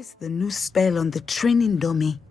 Practice the new spell on the training dummy.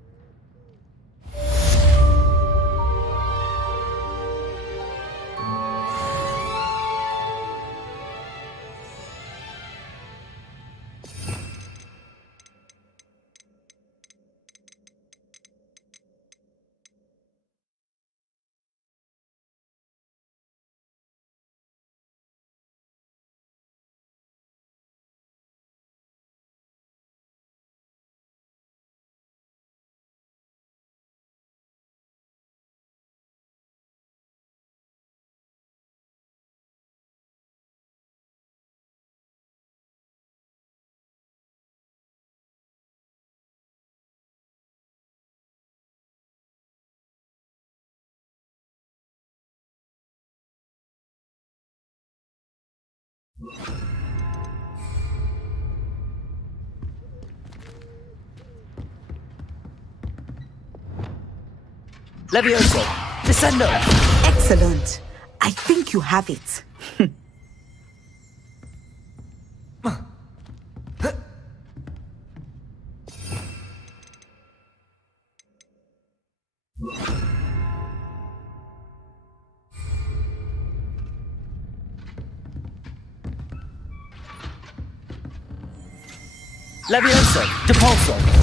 Levioso! Descendo! Excellent. I think you have it. Levioso! Depulso!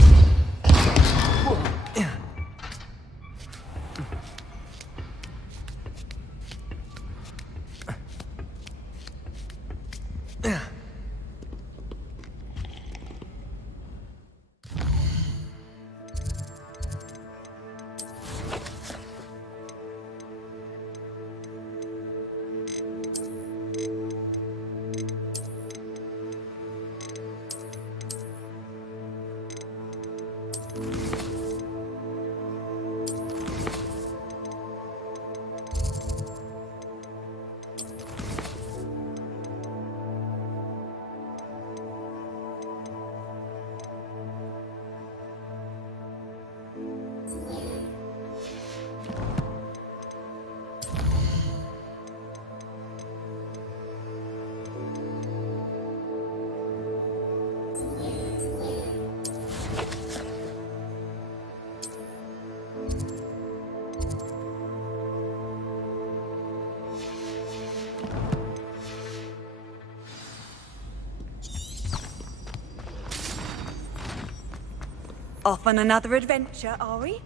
Off on another adventure, are we?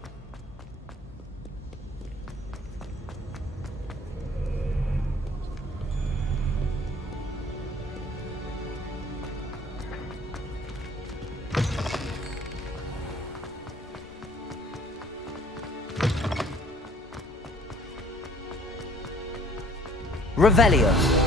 Revelio!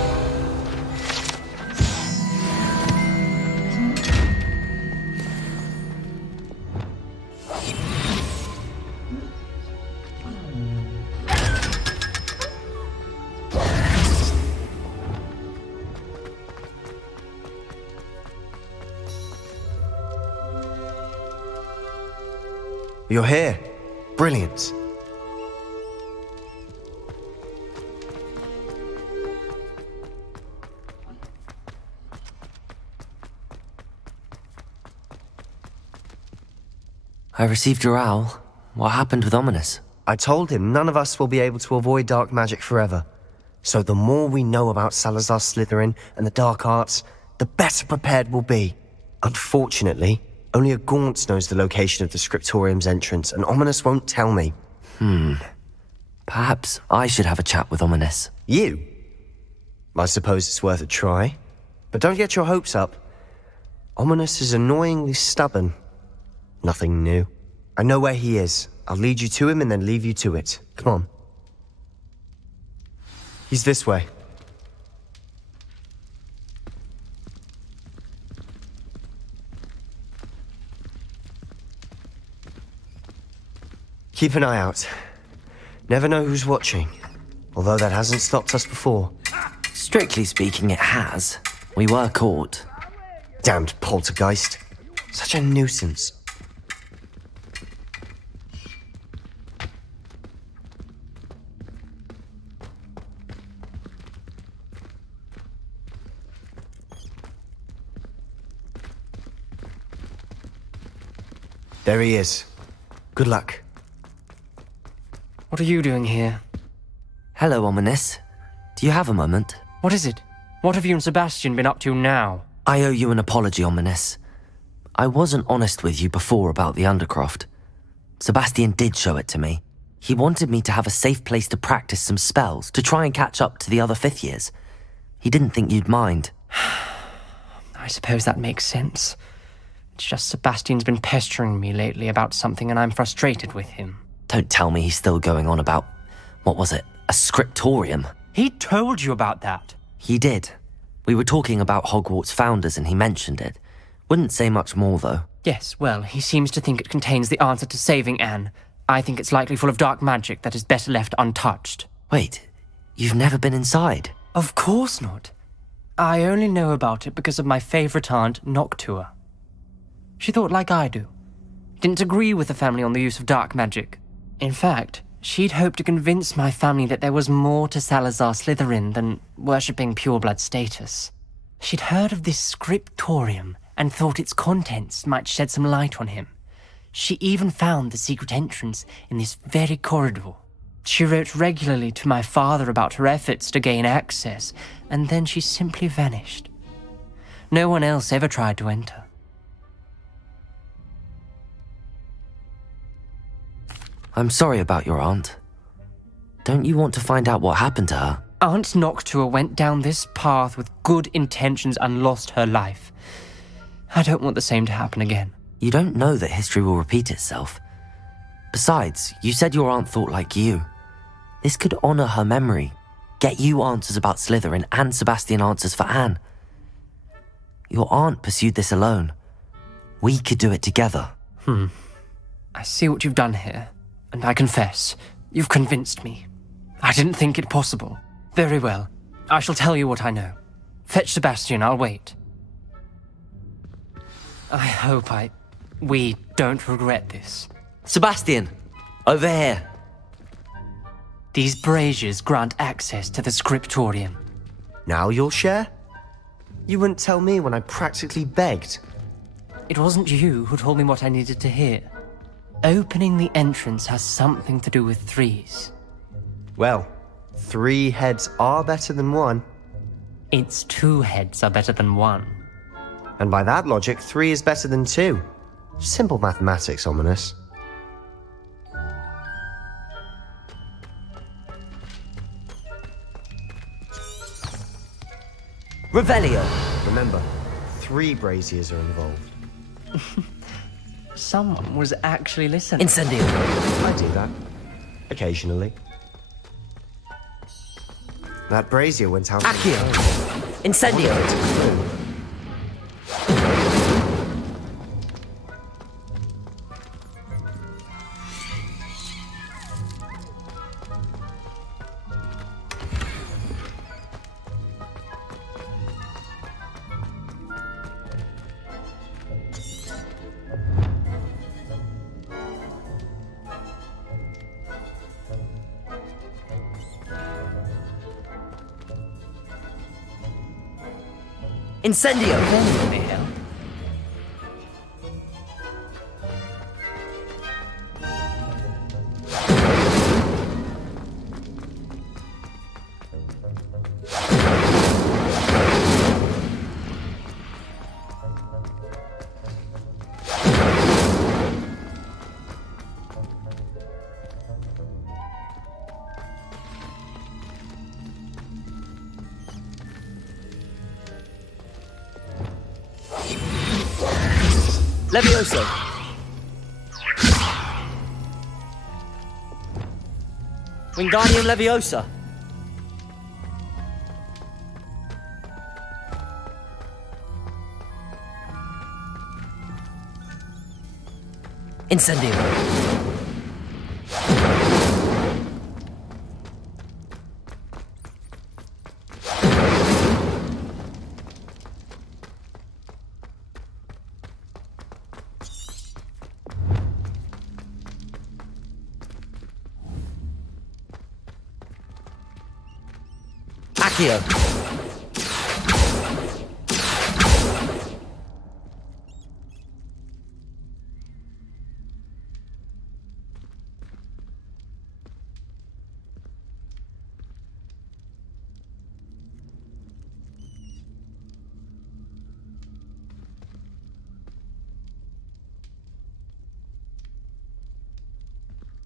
You're here. Brilliant. I received your owl. What happened with Ominous? I told him none of us will be able to avoid dark magic forever. So the more we know about Salazar Slytherin and the dark arts, the better prepared we'll be. Unfortunately, only a Gaunt knows the location of the Scriptorium's entrance, and Ominous won't tell me. Perhaps I should have a chat with Ominous. You? I suppose it's worth a try. But don't get your hopes up. Ominous is annoyingly stubborn. Nothing new. I know where he is. I'll lead you to him and then leave you to it. Come on. He's this way. Keep an eye out. Never know who's watching. Although that hasn't stopped us before. Strictly speaking, it has. We were caught. Damned poltergeist. Such a nuisance. There he is. Good luck. What are you doing here? Hello, Ominous. Do you have a moment? What is it? What have you and Sebastian been up to now? I owe you an apology, Ominous. I wasn't honest with you before about the Undercroft. Sebastian did show it to me. He wanted me to have a safe place to practice some spells, to try and catch up to the other fifth years. He didn't think you'd mind. I suppose that makes sense. It's just Sebastian's been pestering me lately about something and I'm frustrated with him. Don't tell me he's still going on about, what was it, a scriptorium? He told you about that. He did. We were talking about Hogwarts founders and he mentioned it. Wouldn't say much more, though. Yes, well, he seems to think it contains the answer to saving Anne. I think it's likely full of dark magic that is better left untouched. Wait, you've never been inside? Of course not. I only know about it because of my favourite aunt, Noctua. She thought like I do. Didn't agree with the family on the use of dark magic. In fact, she'd hoped to convince my family that there was more to Salazar Slytherin than worshipping pureblood status. She'd heard of this scriptorium and thought its contents might shed some light on him. She even found the secret entrance in this very corridor. She wrote regularly to my father about her efforts to gain access, and then she simply vanished. No one else ever tried to enter. I'm sorry about your aunt. Don't you want to find out what happened to her? Aunt Noctua went down this path with good intentions and lost her life. I don't want the same to happen again. You don't know that history will repeat itself. Besides, you said your aunt thought like you. This could honor her memory, get you answers about Slytherin and Sebastian answers for Anne. Your aunt pursued this alone. We could do it together. I see what you've done here, and I confess, you've convinced me. I didn't think it possible. Very well. I shall tell you what I know. Fetch Sebastian, I'll wait. I hope we don't regret this. Sebastian! Over here! These braziers grant access to the scriptorium. Now you'll share? You wouldn't tell me when I practically begged. It wasn't you who told me what I needed to hear. Opening the entrance has something to do with threes. Well, 3 heads are better than 1. Its 2 heads are better than 1. And by that logic, 3 is better than 2. Simple mathematics, Ominous. Revelio. Remember, 3 braziers are involved. Someone was actually listening. Incendio. I do that. Occasionally. That brazier went out... Accio. Incendio. Incendio. Revelio. Levioso. Wingardium Leviosa. Incendio. Accio.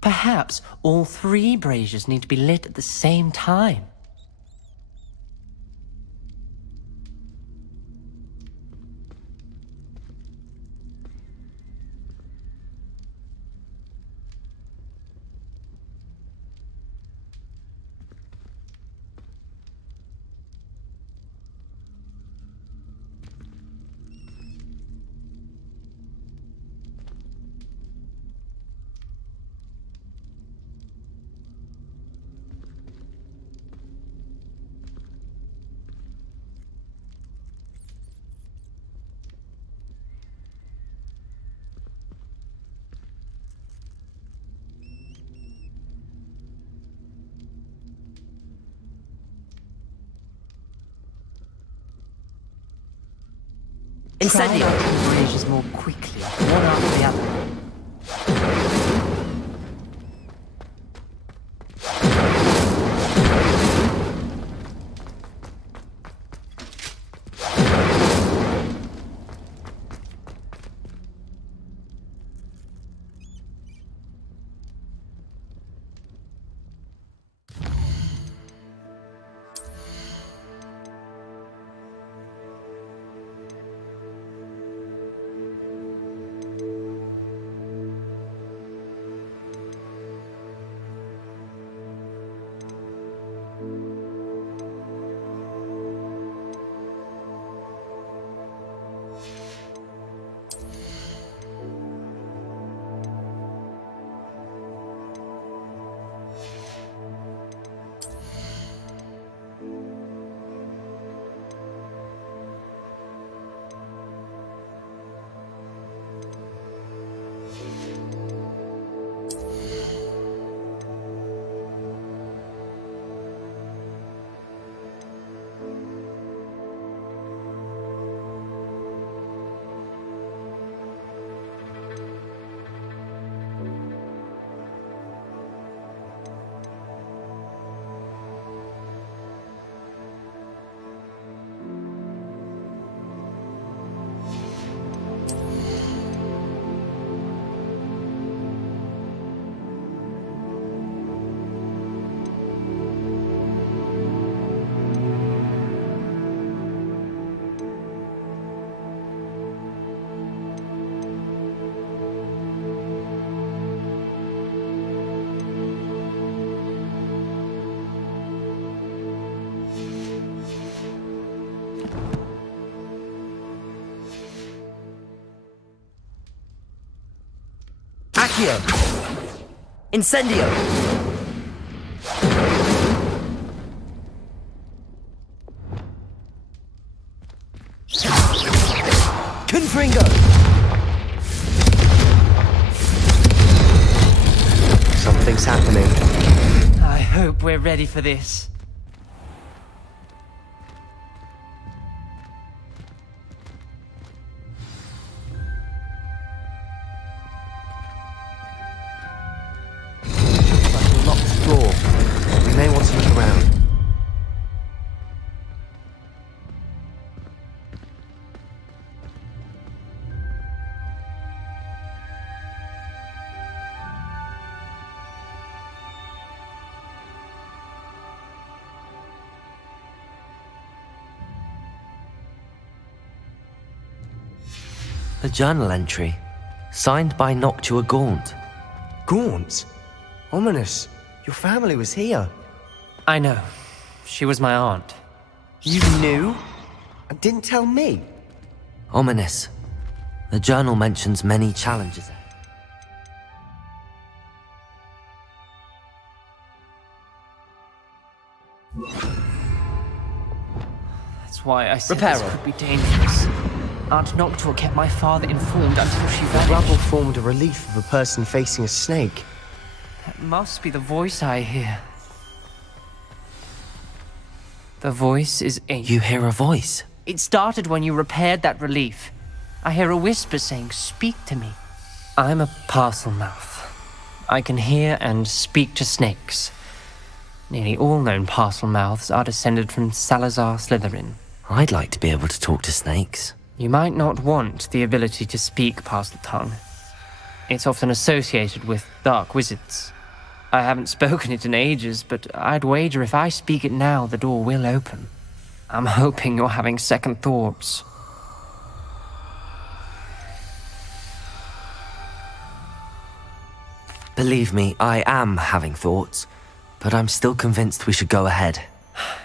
Perhaps all 3 braziers need to be lit at the same time. Incendio! Try lighting the braziers more quickly, one after the other. Accio! Incendio! Confringo! Something's happening. I hope we're ready for this. Like a locked door. We may want to look around. A journal entry, signed by Noctua Gaunt. Gaunt? Ominous. Your family was here. I know. She was my aunt. You knew? And didn't tell me? Ominous. The journal mentions many challenges. That's why I said Reparo. this could be dangerous. Aunt Noctua kept my father informed until she The vanished. rubble formed a relief of a person facing a snake. That must be the voice I hear. The voice is ancient. You hear a voice. It started when you repaired that relief. I hear a whisper saying, "Speak to me." I'm a parcel mouth. I can hear and speak to snakes. Nearly all known parcel mouths are descended from Salazar Slytherin. I'd like to be able to talk to snakes. You might not want the ability to speak parcel tongue. It's often associated with dark wizards. I haven't spoken it in ages, but I'd wager if I speak it now, the door will open. I'm hoping you're having second thoughts. Believe me, I am having thoughts, but I'm still convinced we should go ahead.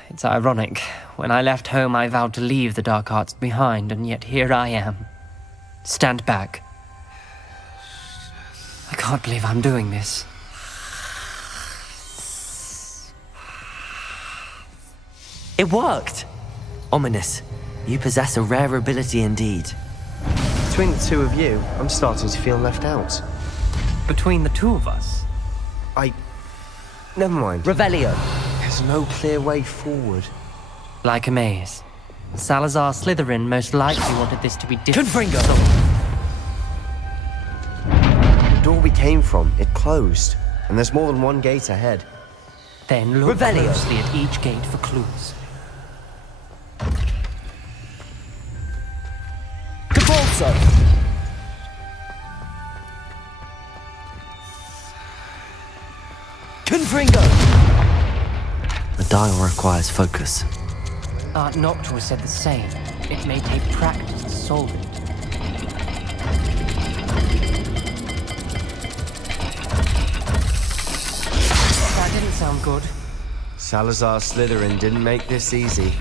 It's ironic. When I left home, I vowed to leave the dark arts behind, and yet here I am. Stand back. I can't believe I'm doing this. It worked! Ominous. You possess a rare ability indeed. Between the two of you, I'm starting to feel left out. Between the two of us? Never mind. Revelio. There's no clear way forward. Like a maze. Salazar Slytherin most likely wanted this to be different. Confringo. The door we came from, it closed. And there's more than one gate ahead. Then look Revelio. closely at each gate for clues. Cabalso. Confringo. The dial requires focus. Aunt Noctua said the same. It may take practice to solve it. That didn't sound good. Salazar Slytherin didn't make this easy.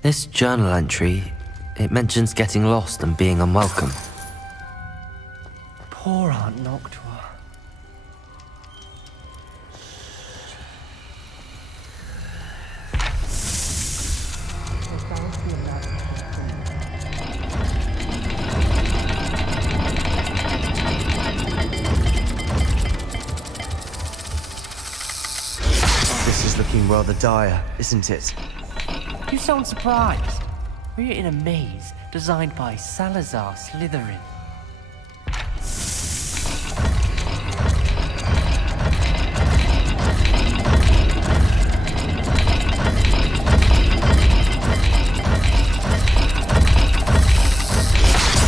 This journal entry, it mentions getting lost and being unwelcome. Poor Aunt Noctua. This is looking rather dire, isn't it? You sound surprised. We're in a maze designed by Salazar Slytherin.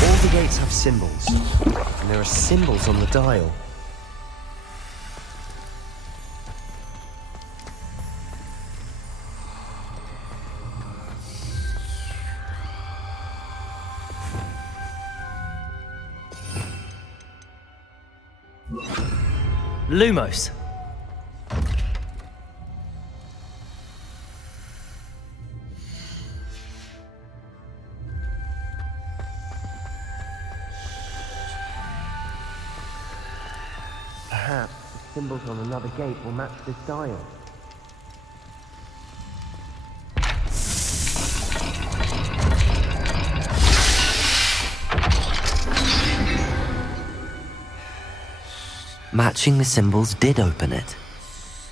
All the gates have symbols, and there are symbols on the dial. Lumos. Perhaps the symbols on another gate will match this dial. Matching the symbols did open it.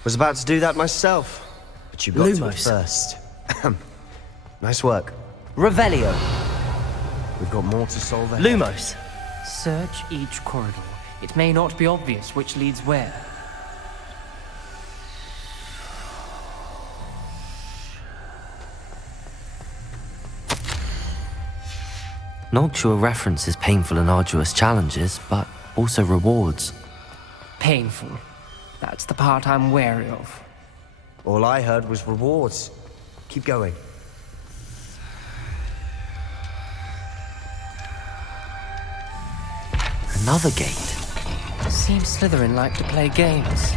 Was about to do that myself, but you got to it Lumos. first. Nice work. Revelio. We've got more to solve ahead. Lumos. Search each corridor. It may not be obvious which leads where. Noctua references painful and arduous challenges, but also rewards. Painful. That's the part I'm wary of. All I heard was rewards. Keep going. Another gate. Seems Slytherin like to play games.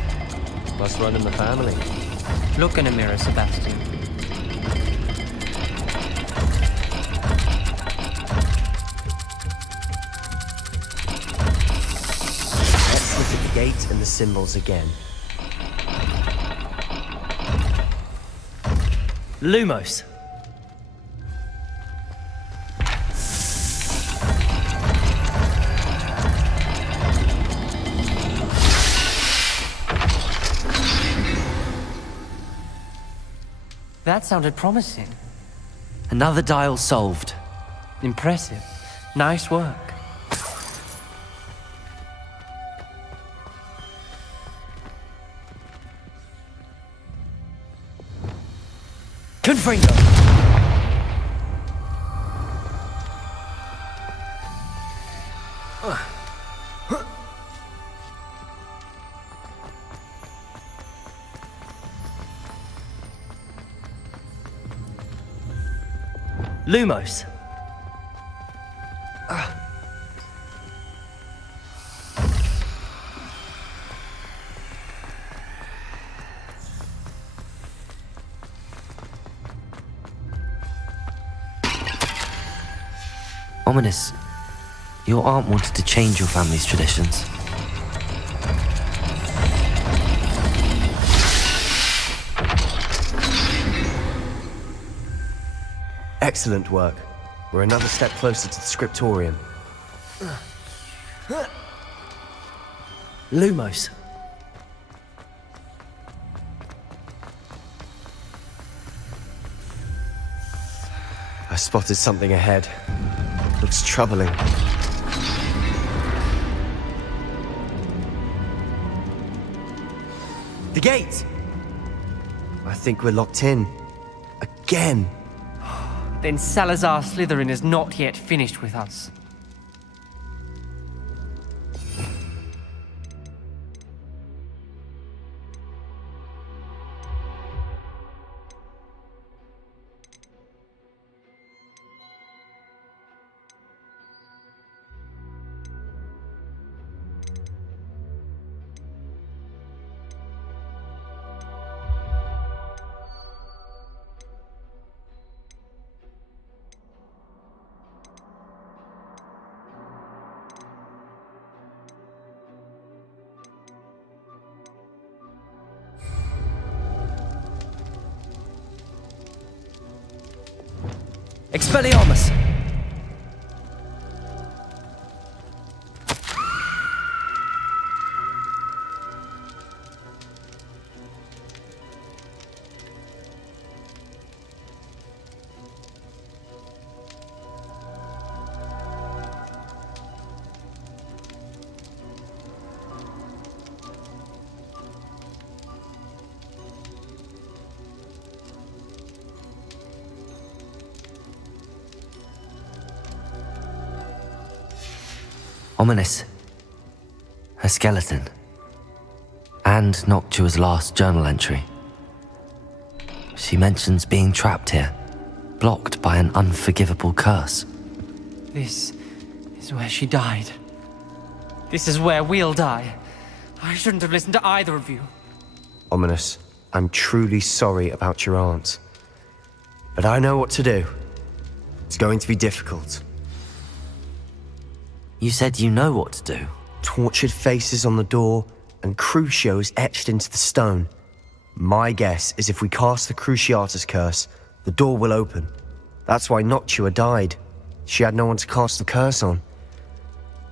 Must run in the family. Look in a mirror, Sebastian. Let's look at the gate and the symbols again. Lumos. That sounded promising. Another dial solved. Impressive. Nice work. Confringo. Lumos. Ominous, your aunt wanted to change your family's traditions. Excellent work. We're another step closer to the scriptorium. Lumos. I spotted something ahead. Looks troubling. The gate! I think we're locked in. Again. Then Salazar Slytherin is not yet finished with us. Expelliarmus! Ominous. Her skeleton. And Noctua's last journal entry. She mentions being trapped here, blocked by an unforgivable curse. This is where she died. This is where we'll die. I shouldn't have listened to either of you. Ominous, I'm truly sorry about your aunt. But I know what to do. It's going to be difficult. You said you know what to do. Tortured faces on the door and Crucios etched into the stone. My guess is if we cast the Cruciatus curse, the door will open. That's why Noctua died. She had no one to cast the curse on.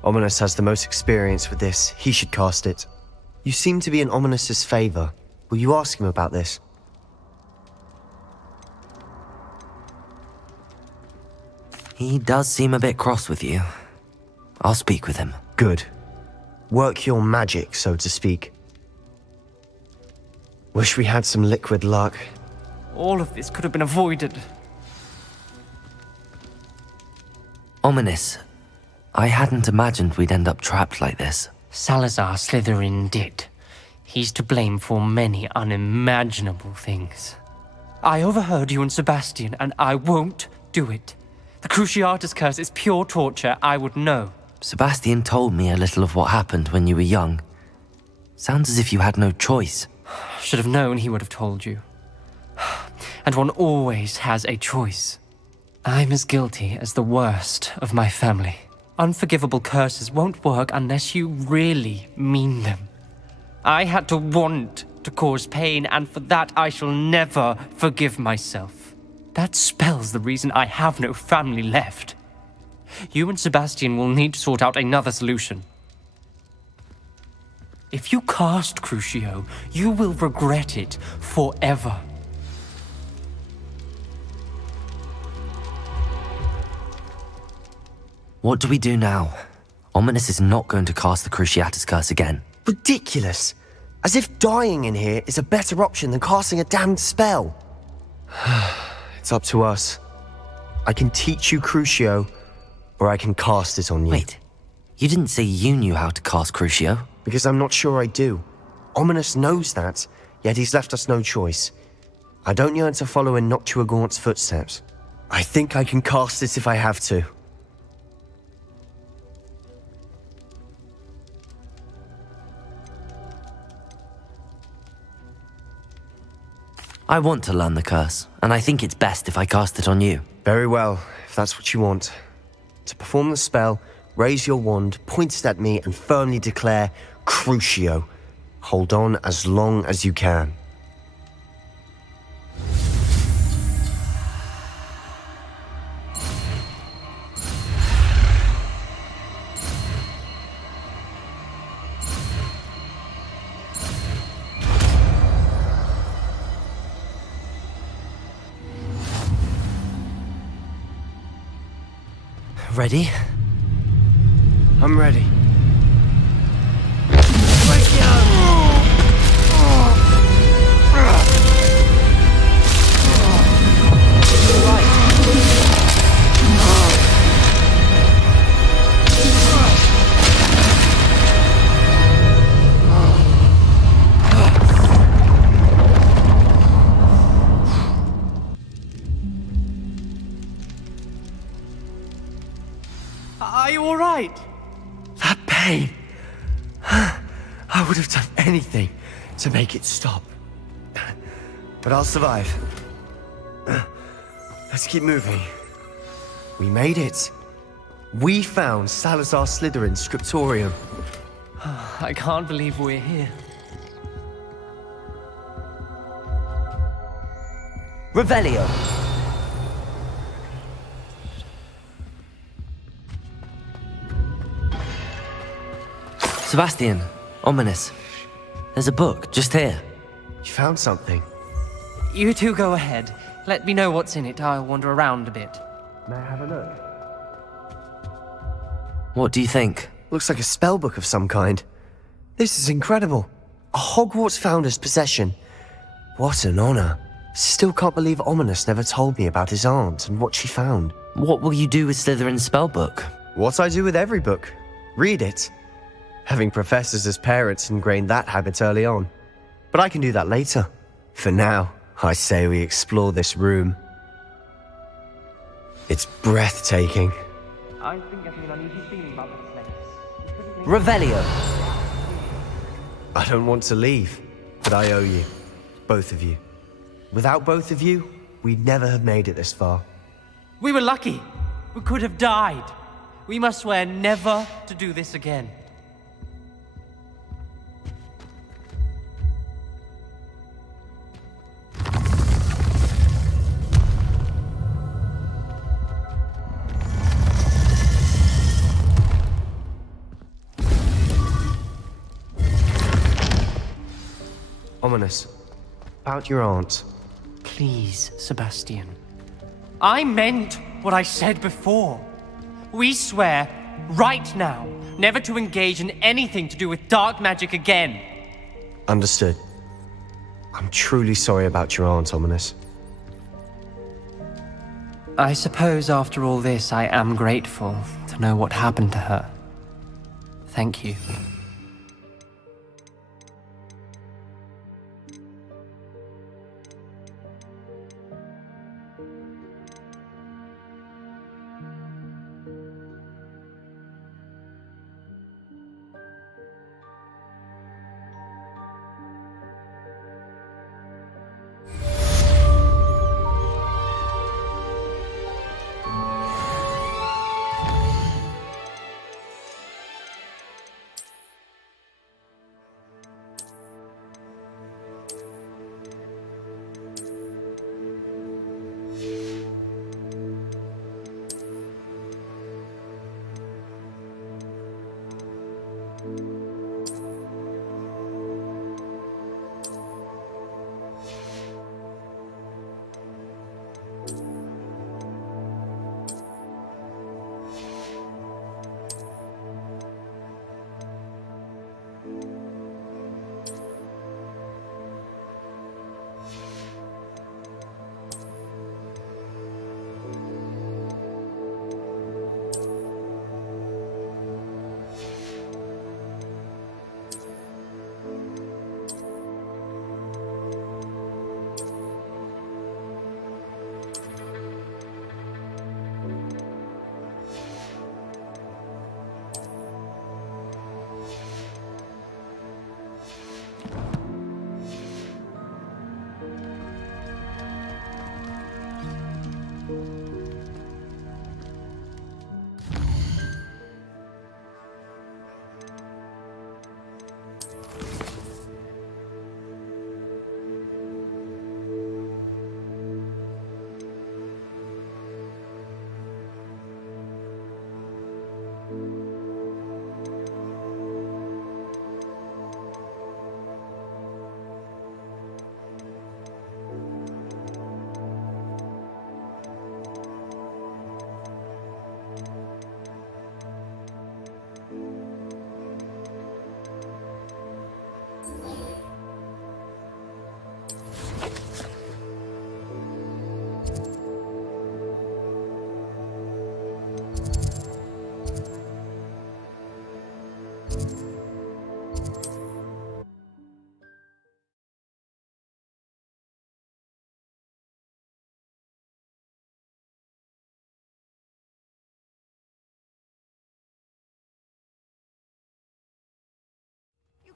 Ominous has the most experience with this. He should cast it. You seem to be in Ominous's favor. Will you ask him about this? He does seem a bit cross with you. I'll speak with him. Good. Work your magic, so to speak. Wish we had some liquid luck. All of this could have been avoided. Ominous. I hadn't imagined we'd end up trapped like this. Salazar Slytherin did. He's to blame for many unimaginable things. I overheard you and Sebastian, and I won't do it. The Cruciatus curse is pure torture, I would know. Sebastian told me a little of what happened when you were young. Sounds as if you had no choice. Should have known he would have told you. And one always has a choice. I'm as guilty as the worst of my family. Unforgivable curses won't work unless you really mean them. I had to want to cause pain, and for that I shall never forgive myself. That spells the reason I have no family left. You and Sebastian will need to sort out another solution. If you cast Crucio, you will regret it forever. What do we do now? Ominous is not going to cast the Cruciatus curse again. Ridiculous! As if dying in here is a better option than casting a damned spell. It's up to us. I can teach you Crucio, or I can cast it on you. Wait, you didn't say you knew how to cast Crucio? Because I'm not sure I do. Ominous knows that, yet he's left us no choice. I don't yearn to follow in Noctua Gaunt's footsteps. I think I can cast it if I have to. I want to learn the curse, and I think it's best if I cast it on you. Very well, if that's what you want. To perform the spell, raise your wand, point it at me, and firmly declare Crucio. Hold on as long as you can. Ready? I'm ready. Are you all right? That pain. I would have done anything to make it stop. But I'll survive. Let's keep moving. We made it. We found Salazar Slytherin's scriptorium. I can't believe we're here. Revelio. Sebastian, Ominous. There's a book just here. You found something. You two go ahead. Let me know what's in it. I'll wander around a bit. May I have a look? What do you think? Looks like a spell book of some kind. This is incredible. A Hogwarts founder's possession. What an honor. Still can't believe Ominous never told me about his aunt and what she found. What will you do with Slytherin's spellbook? What I do with every book. Read it. Having professors as parents ingrained that habit early on. But I can do that later. For now, I say we explore this room. It's breathtaking. I think I have an uneasy feeling about this place. Revelio. I don't want to leave, but I owe you. Both of you. Without both of you, we'd never have made it this far. We were lucky. We could have died. We must swear never to do this again. Ominous. About your aunt. Please, Sebastian. I meant what I said before. We swear, right now, never to engage in anything to do with dark magic again. Understood. I'm truly sorry about your aunt, Ominous. I suppose after all this, I am grateful to know what happened to her. Thank you.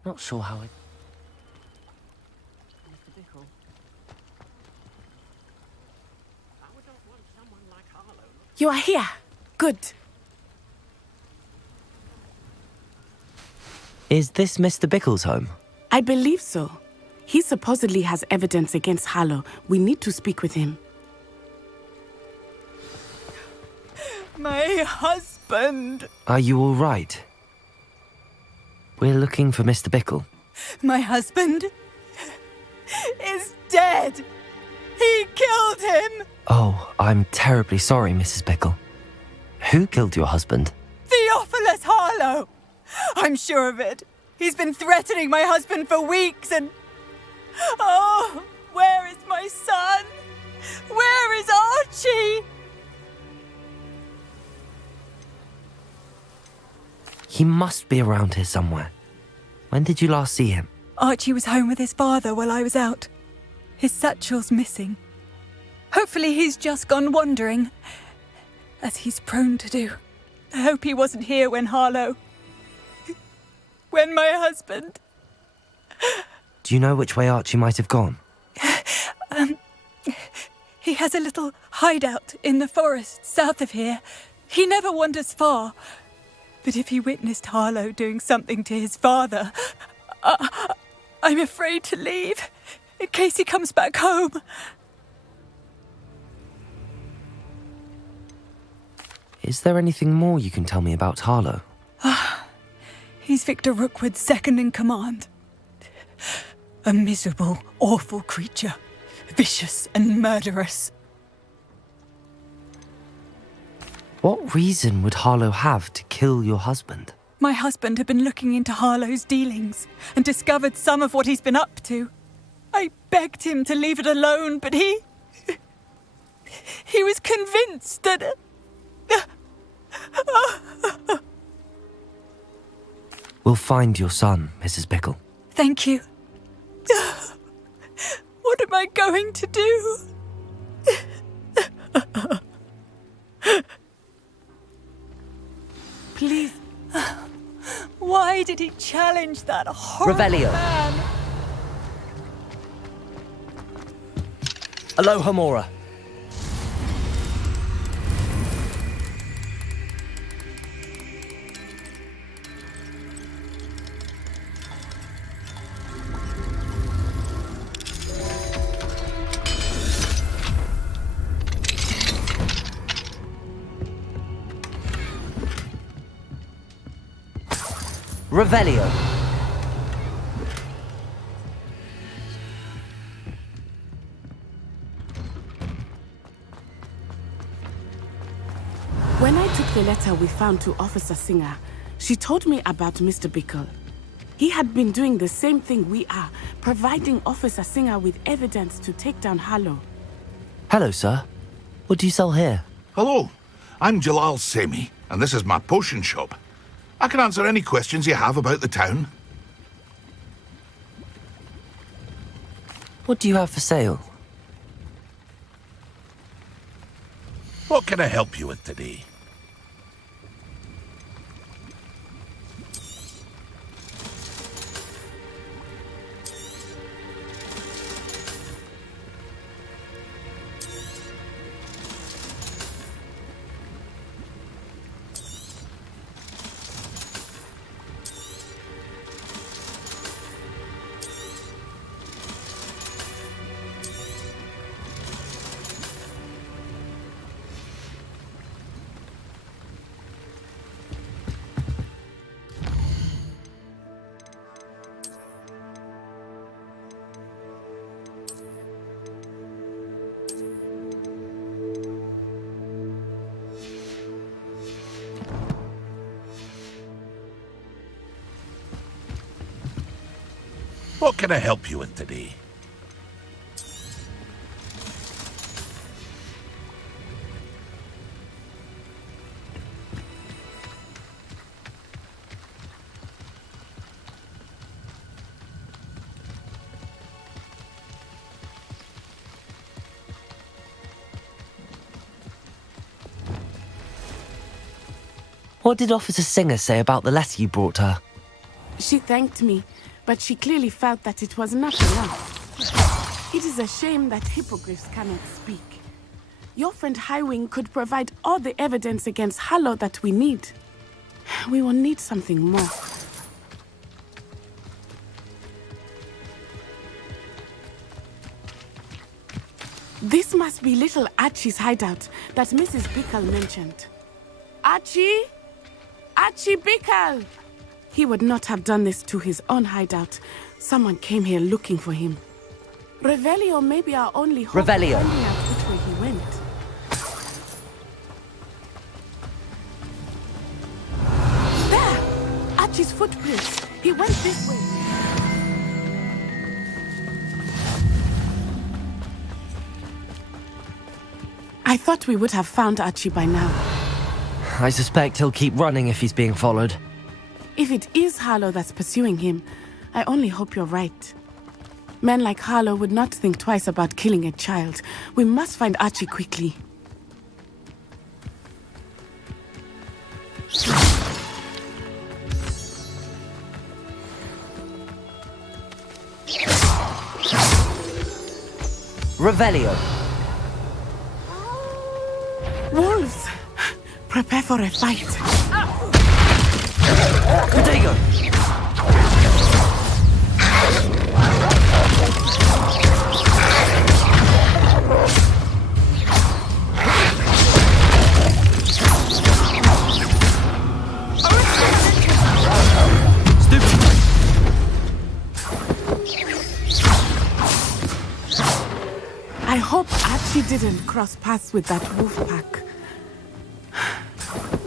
Not sure how I... You are here. Good. Is this Mr. Bickle's home? I believe so. He supposedly has evidence against Harlow. We need to speak with him. My husband! Are you all right? We're looking for Mr. Bickle. My husband is dead! He killed him! Oh, I'm terribly sorry, Mrs. Bickle. Who killed your husband? Theophilus Harlow! I'm sure of it. He's been threatening my husband for weeks and... Oh, where is my son? Where is Archie? He must be around here somewhere. When did you last see him? Archie was home with his father while I was out. His satchel's missing. Hopefully he's just gone wandering, as he's prone to do. I hope he wasn't here when Harlow... when my husband... Do you know which way Archie might have gone? He has a little hideout in the forest south of here. He never wanders far. But if he witnessed Harlow doing something to his father, I'm afraid to leave, in case he comes back home. Is there anything more you can tell me about Harlow? He's Victor Rookwood's second in command. A miserable, awful creature. Vicious and murderous. What reason would Harlow have to kill your husband? My husband had been looking into Harlow's dealings and discovered some of what he's been up to. I begged him to leave it alone, but he was convinced that... We'll find your son, Mrs. Bickle. Thank you. What am I going to do? Please. Why did he challenge that horrible Revelio. man? Aloha Mora. Revelio. When I took the letter we found to Officer Singer, she told me about Mr. Bickle. He had been doing the same thing we are, providing Officer Singer with evidence to take down Harlow. Hello, sir. What do you sell here? Hello, I'm Jalal Semi, and this is my potion shop. I can answer any questions you have about the town. What do you have for sale? What can I help you with today? What can I help you with today? What did Officer Singer say about the letter you brought her? She thanked me, but she clearly felt that it was not enough. It is a shame that hippogriffs cannot speak. Your friend Highwing could provide all the evidence against Harlow that we need. We will need something more. This must be little Archie's hideout that Mrs. Bickle mentioned. Archie? Archie Bickle! He would not have done this to his own hideout. Someone came here looking for him. Revelio may be our only hope of Revelio. finding out which way he went. There! Archie's footprints. He went this way. I thought we would have found Archie by now. I suspect he'll keep running if he's being followed. If it is Harlow that's pursuing him, I only hope you're right. Men like Harlow would not think twice about killing a child. We must find Archie quickly. Revelio. Wolves! Prepare for a fight. Protego. I hope Archie didn't cross paths with that wolf pack.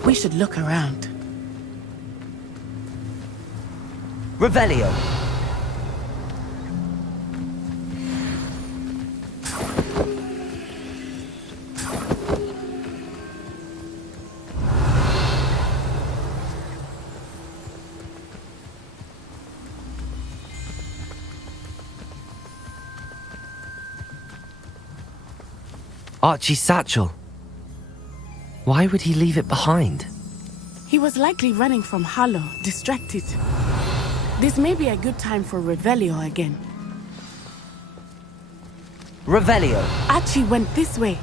We should look around. Revelio. Archie's satchel. Why would he leave it behind? He was likely running from Harlow, distracted. This may be a good time for Revelio again. Revelio. Archie went this way.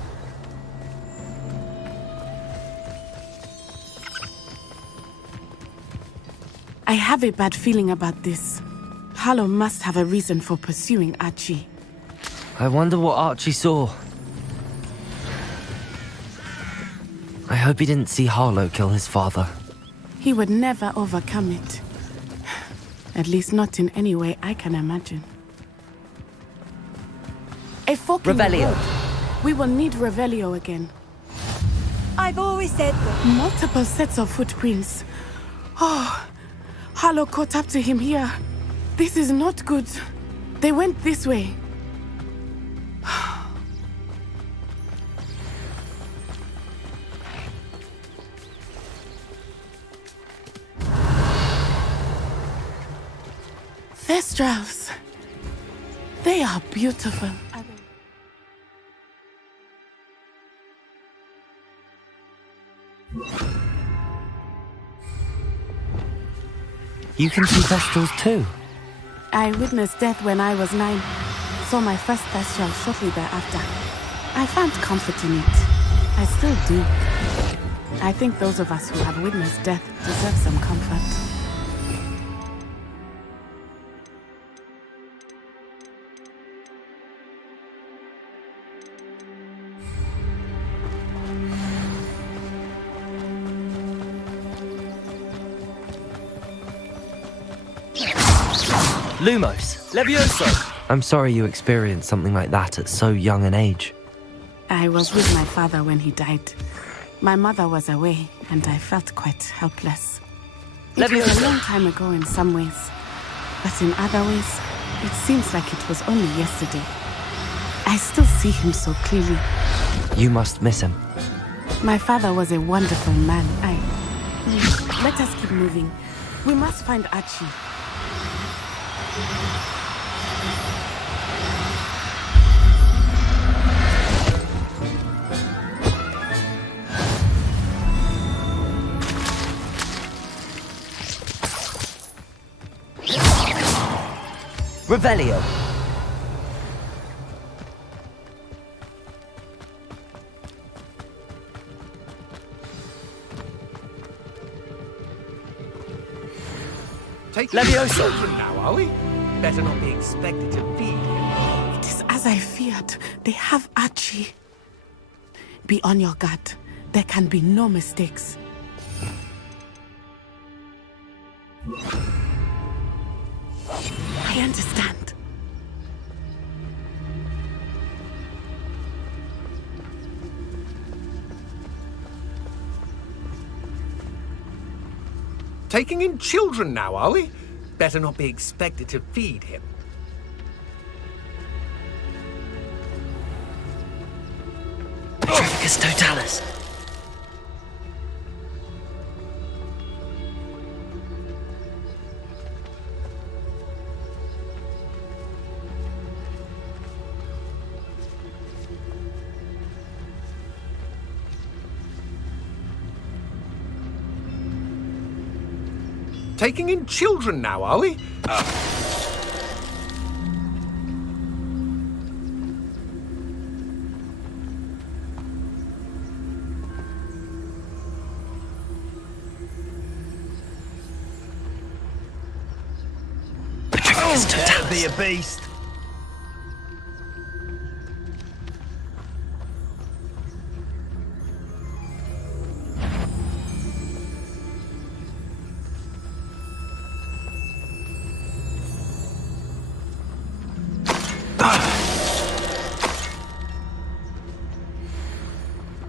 I have a bad feeling about this. Harlow must have a reason for pursuing Archie. I wonder what Archie saw. I hope he didn't see Harlow kill his father. He would never overcome it. At least not in any way I can imagine. A fork in the Revelio. road. We will need Revelio again. I've always said that. Multiple sets of footprints. Oh, Harlow caught up to him here. This is not good. They went this way. Thestrals. They are beautiful. You can see Thestrals too. I witnessed death when I was 9. Saw my first Thestral shortly thereafter. I found comfort in it. I still do. I think those of us who have witnessed death deserve some comfort. Lumos. Levioso. I'm sorry you experienced something like that at so young an age. I was with my father when he died. My mother was away, and I felt quite helpless. It was a long time ago in some ways, but in other ways, it seems like it was only yesterday. I still see him so clearly. You must miss him. My father was a wonderful man. Let us keep moving. We must find Archie. Revelio. Levioso. Now, are we? Better not be expected to feed him. It is as I feared. They have Archie. Be on your guard. There can be no mistakes. I understand. Taking in children now, are we? Better not be expected to feed him. Petrificus Totalis. Taking in children now, are we? Petrificus Totalis. Be a beast.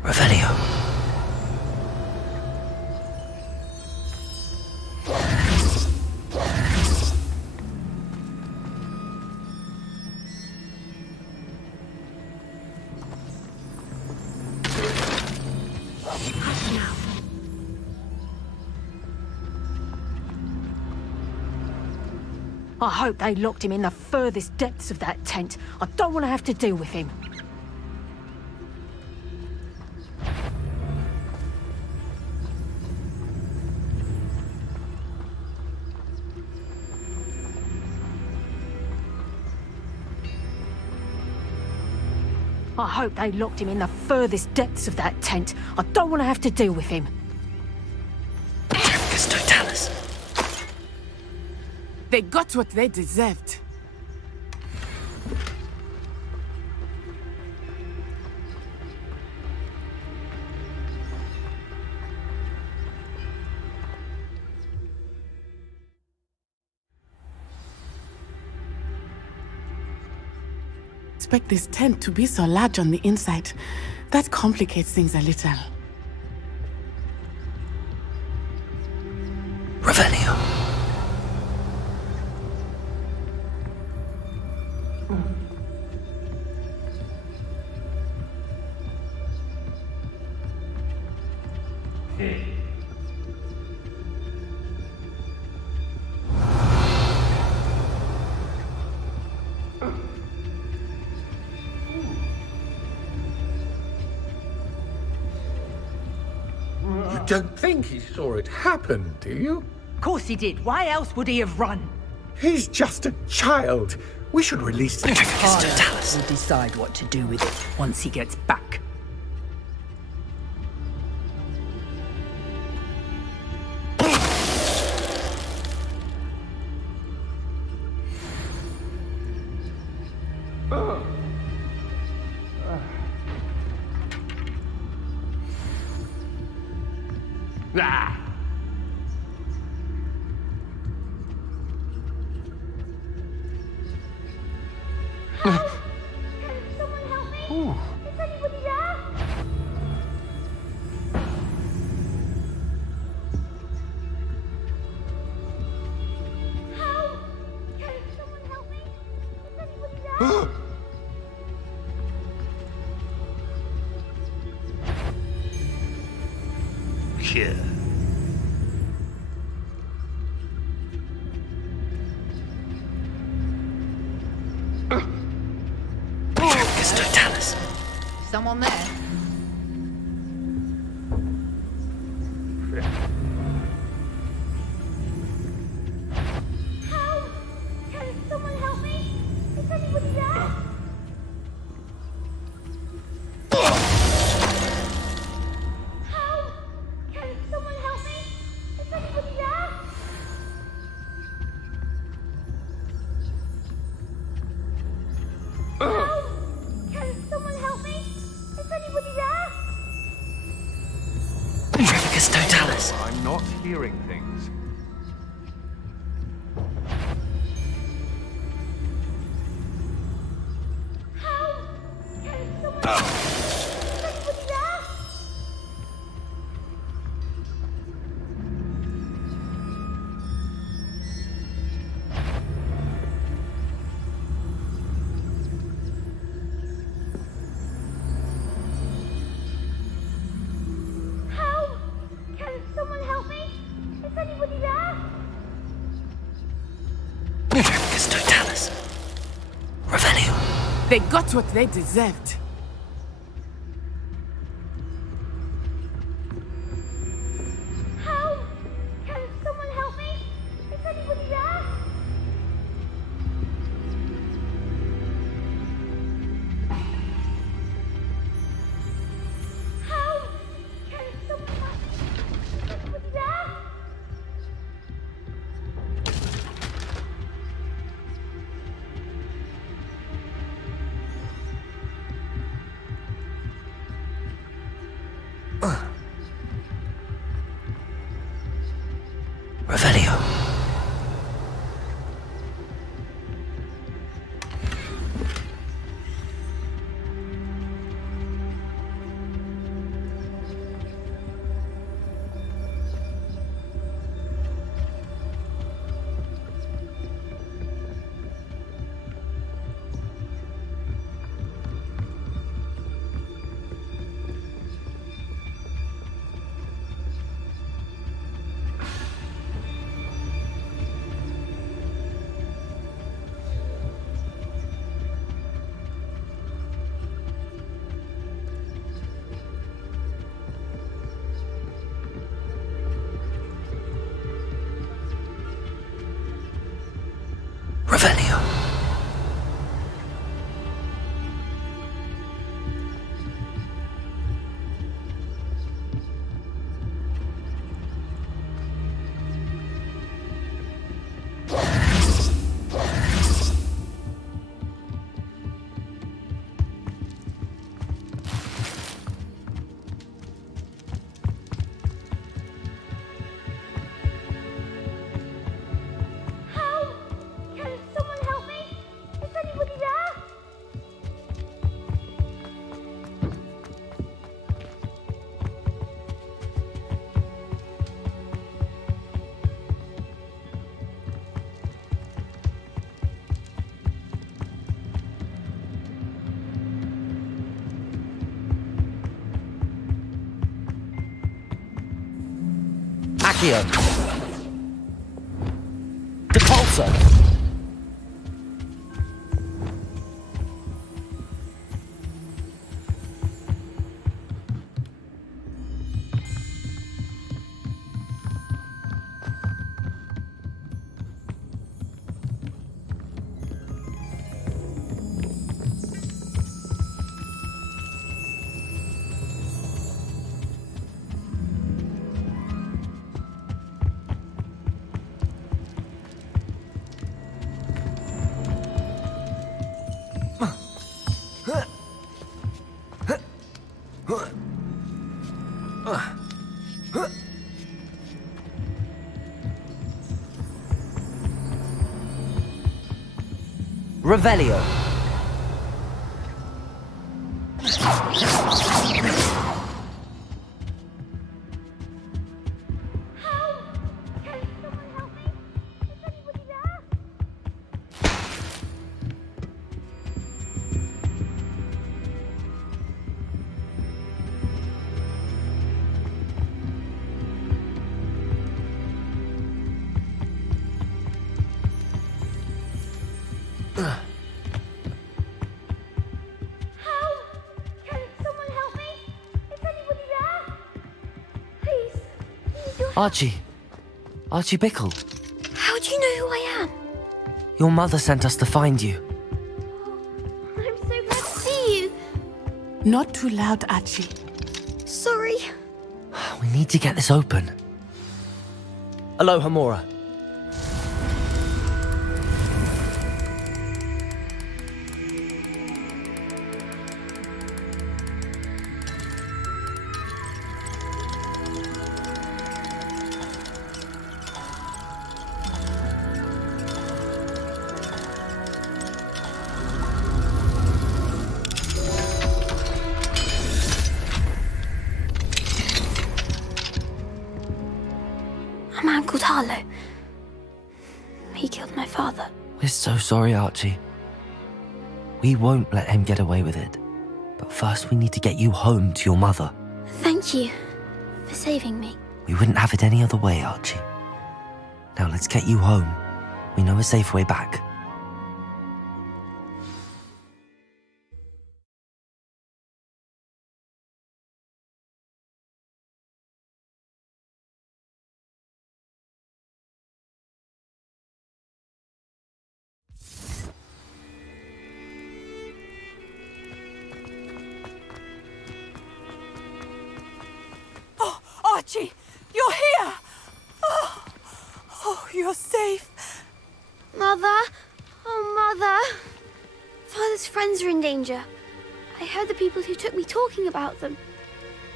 Revelio. I hope they locked him in the furthest depths of that tent. I don't want to have to deal with him. I hope they locked him in the furthest depths of that tent. I don't want to have to deal with him. Petrificus Totalis. They got what they deserved. Expect this tent to be so large on the inside. That complicates things a little. Revelio. You don't think he saw it happen, do you? Of course he did. Why else would he have run? He's just a child. We should release him. Petrificus Totalis. We'll decide what to do with it once he gets back. Ah. Here. Petrificus Totalis. Someone there? Can someone help me? Magicus Totalis. I'm not hearing things. Magicus Totalis. Revelio. They got what they deserved. Revelio. Revelio. Accio. Depulso. Revelio. Archie Bickle. How do you know who I am? Your mother sent us to find you. I'm so glad to see you. Not too loud, Archie. Sorry. We need to get this open. Aloha, Mora. Harlow. He killed my father. We're so sorry, Archie. We won't let him get away with it. But first we need to get you home to your mother. Thank you for saving me. We wouldn't have it any other way, Archie. Now let's get you home. We know a safe way back. Oh, Archie, you're here! Oh, you're safe. Mother? Oh, Mother. Father's friends are in danger. I heard the people who took me talking about them.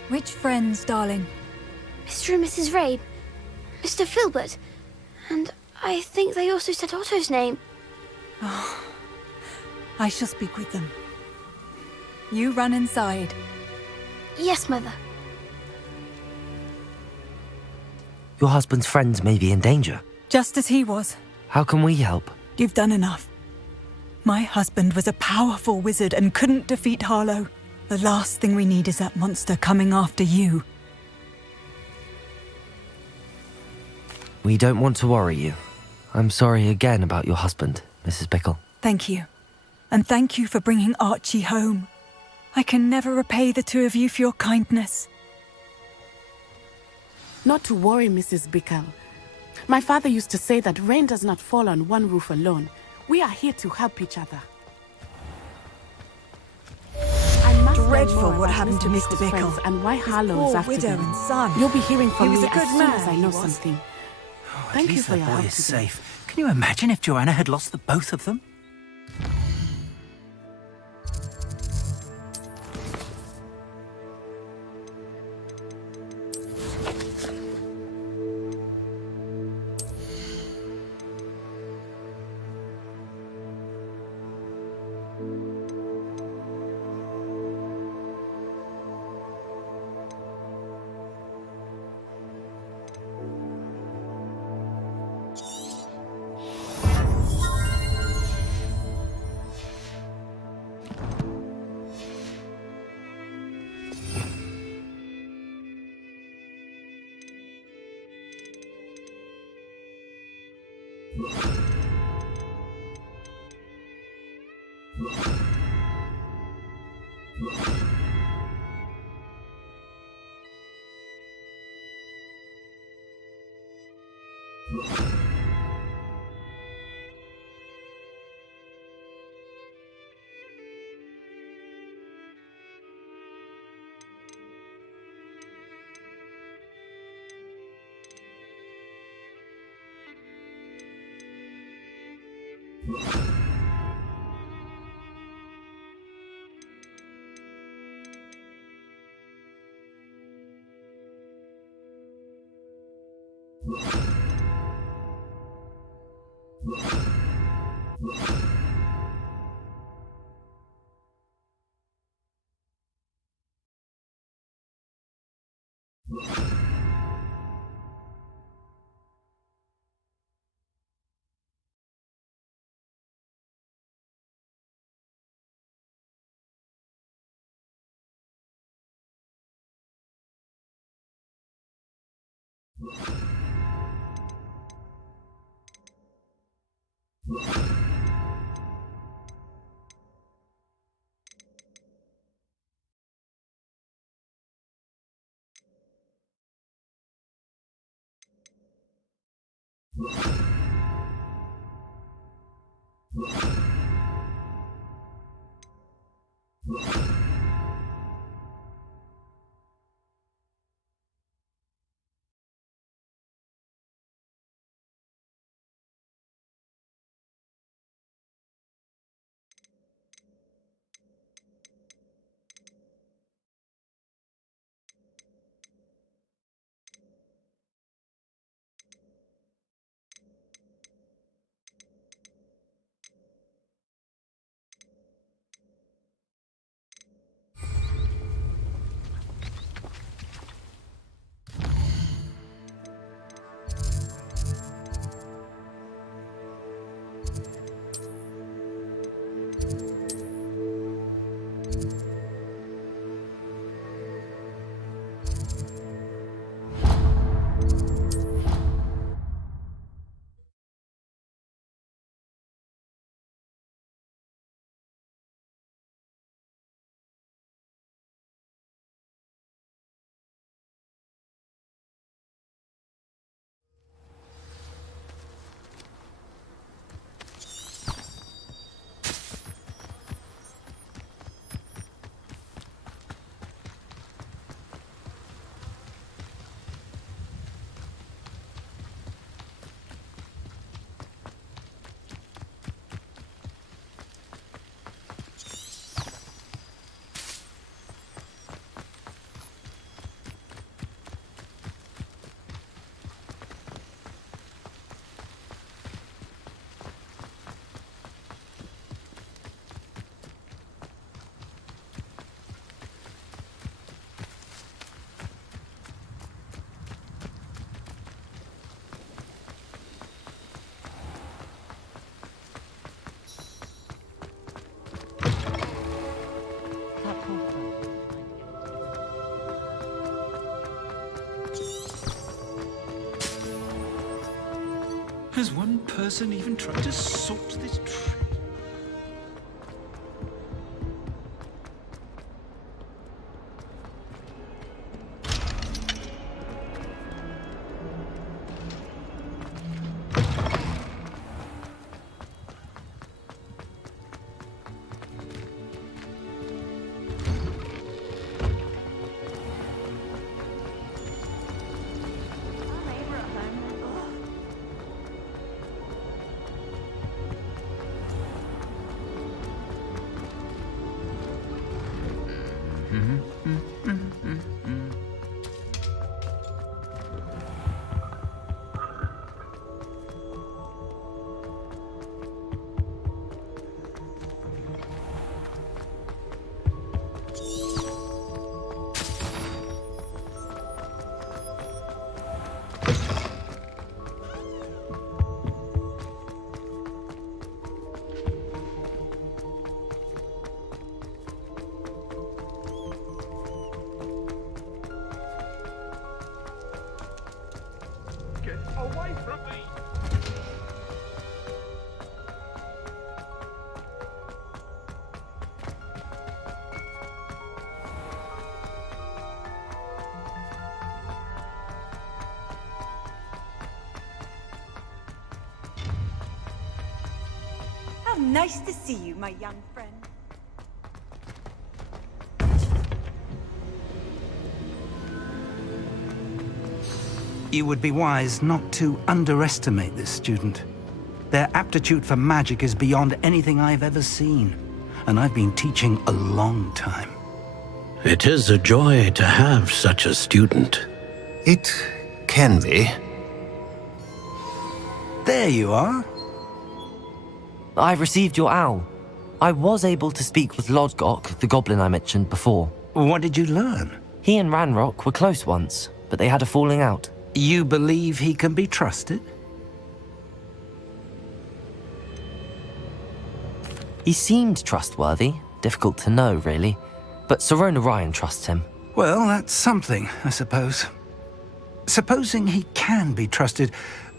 Which friends, darling? Mr. and Mrs. Rabe, Mr. Filbert, and I think they also said Otto's name. Oh, I shall speak with them. You run inside. Yes, Mother. Your husband's friends may be in danger. Just as he was. How can we help? You've done enough. My husband was a powerful wizard and couldn't defeat Harlow. The last thing we need is that monster coming after you. We don't want to worry you. I'm sorry again about your husband, Mrs. Bickle. Thank you. And thank you for bringing Archie home. I can never repay the two of you for your kindness. Not to worry, Mrs. Bickle. My father used to say that rain does not fall on one roof alone. We are here to help each other. I must learn Dreadful more what about happened to Mr. Bickle's Bickle. friends and why His Harlow is poor after widow them. and son. You'll be hearing from He was me a good as soon as man, I he know was. something. At Thank you least for the your boy help is today. safe. Can you imagine if Joanna had lost the both of them? Has one person even tried to sort this tree? Away from me! How nice to see you, my young friend. You would be wise not to underestimate this student. Their aptitude for magic is beyond anything I've ever seen, and I've been teaching a long time. It is a joy to have such a student. It can be. There you are. I received your owl. I was able to speak with Lodgok, the goblin I mentioned before. What did you learn? He and Ranrock were close once, but they had a falling out. You believe he can be trusted? He seemed trustworthy. Difficult to know, really. But Sirona Ryan trusts him. Well, that's something, I suppose. Supposing he can be trusted,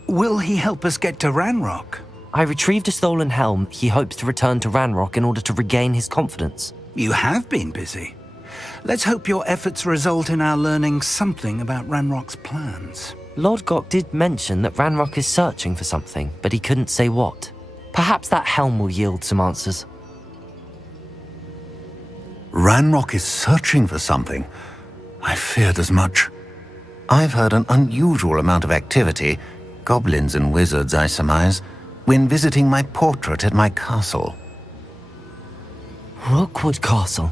will he help us get to Ranrock? I retrieved a stolen helm he hopes to return to Ranrock in order to regain his confidence. You have been busy. Let's hope your efforts result in our learning something about Ranrock's plans. Lodgok did mention that Ranrock is searching for something, but he couldn't say what. Perhaps that helm will yield some answers. Ranrock is searching for something. I feared as much. I've heard an unusual amount of activity, goblins and wizards, I surmise, when visiting my portrait at my castle. Rookwood Castle?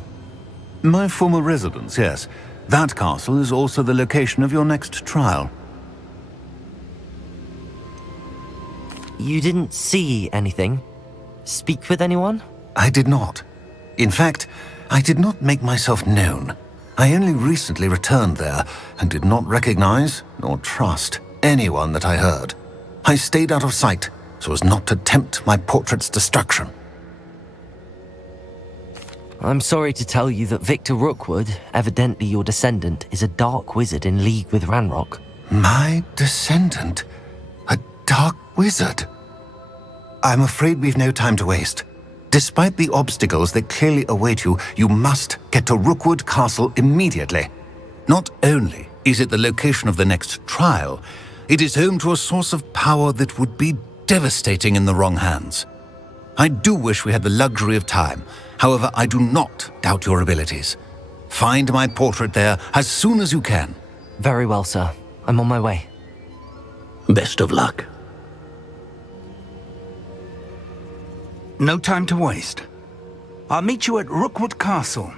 My former residence, yes. That castle is also the location of your next trial. You didn't see anything? Speak with anyone? I did not. In fact, I did not make myself known. I only recently returned there and did not recognize nor trust anyone that I heard. I stayed out of sight so as not to tempt my portrait's destruction. I'm sorry to tell you that Victor Rookwood, evidently your descendant, is a dark wizard in league with Ranrock. My descendant? A dark wizard? I'm afraid we've no time to waste. Despite the obstacles that clearly await you, you must get to Rookwood Castle immediately. Not only is it the location of the next trial, it is home to a source of power that would be devastating in the wrong hands. I do wish we had the luxury of time. However, I do not doubt your abilities. Find my portrait there as soon as you can. Very well, sir. I'm on my way. Best of luck. No time to waste. I'll meet you at Rookwood Castle.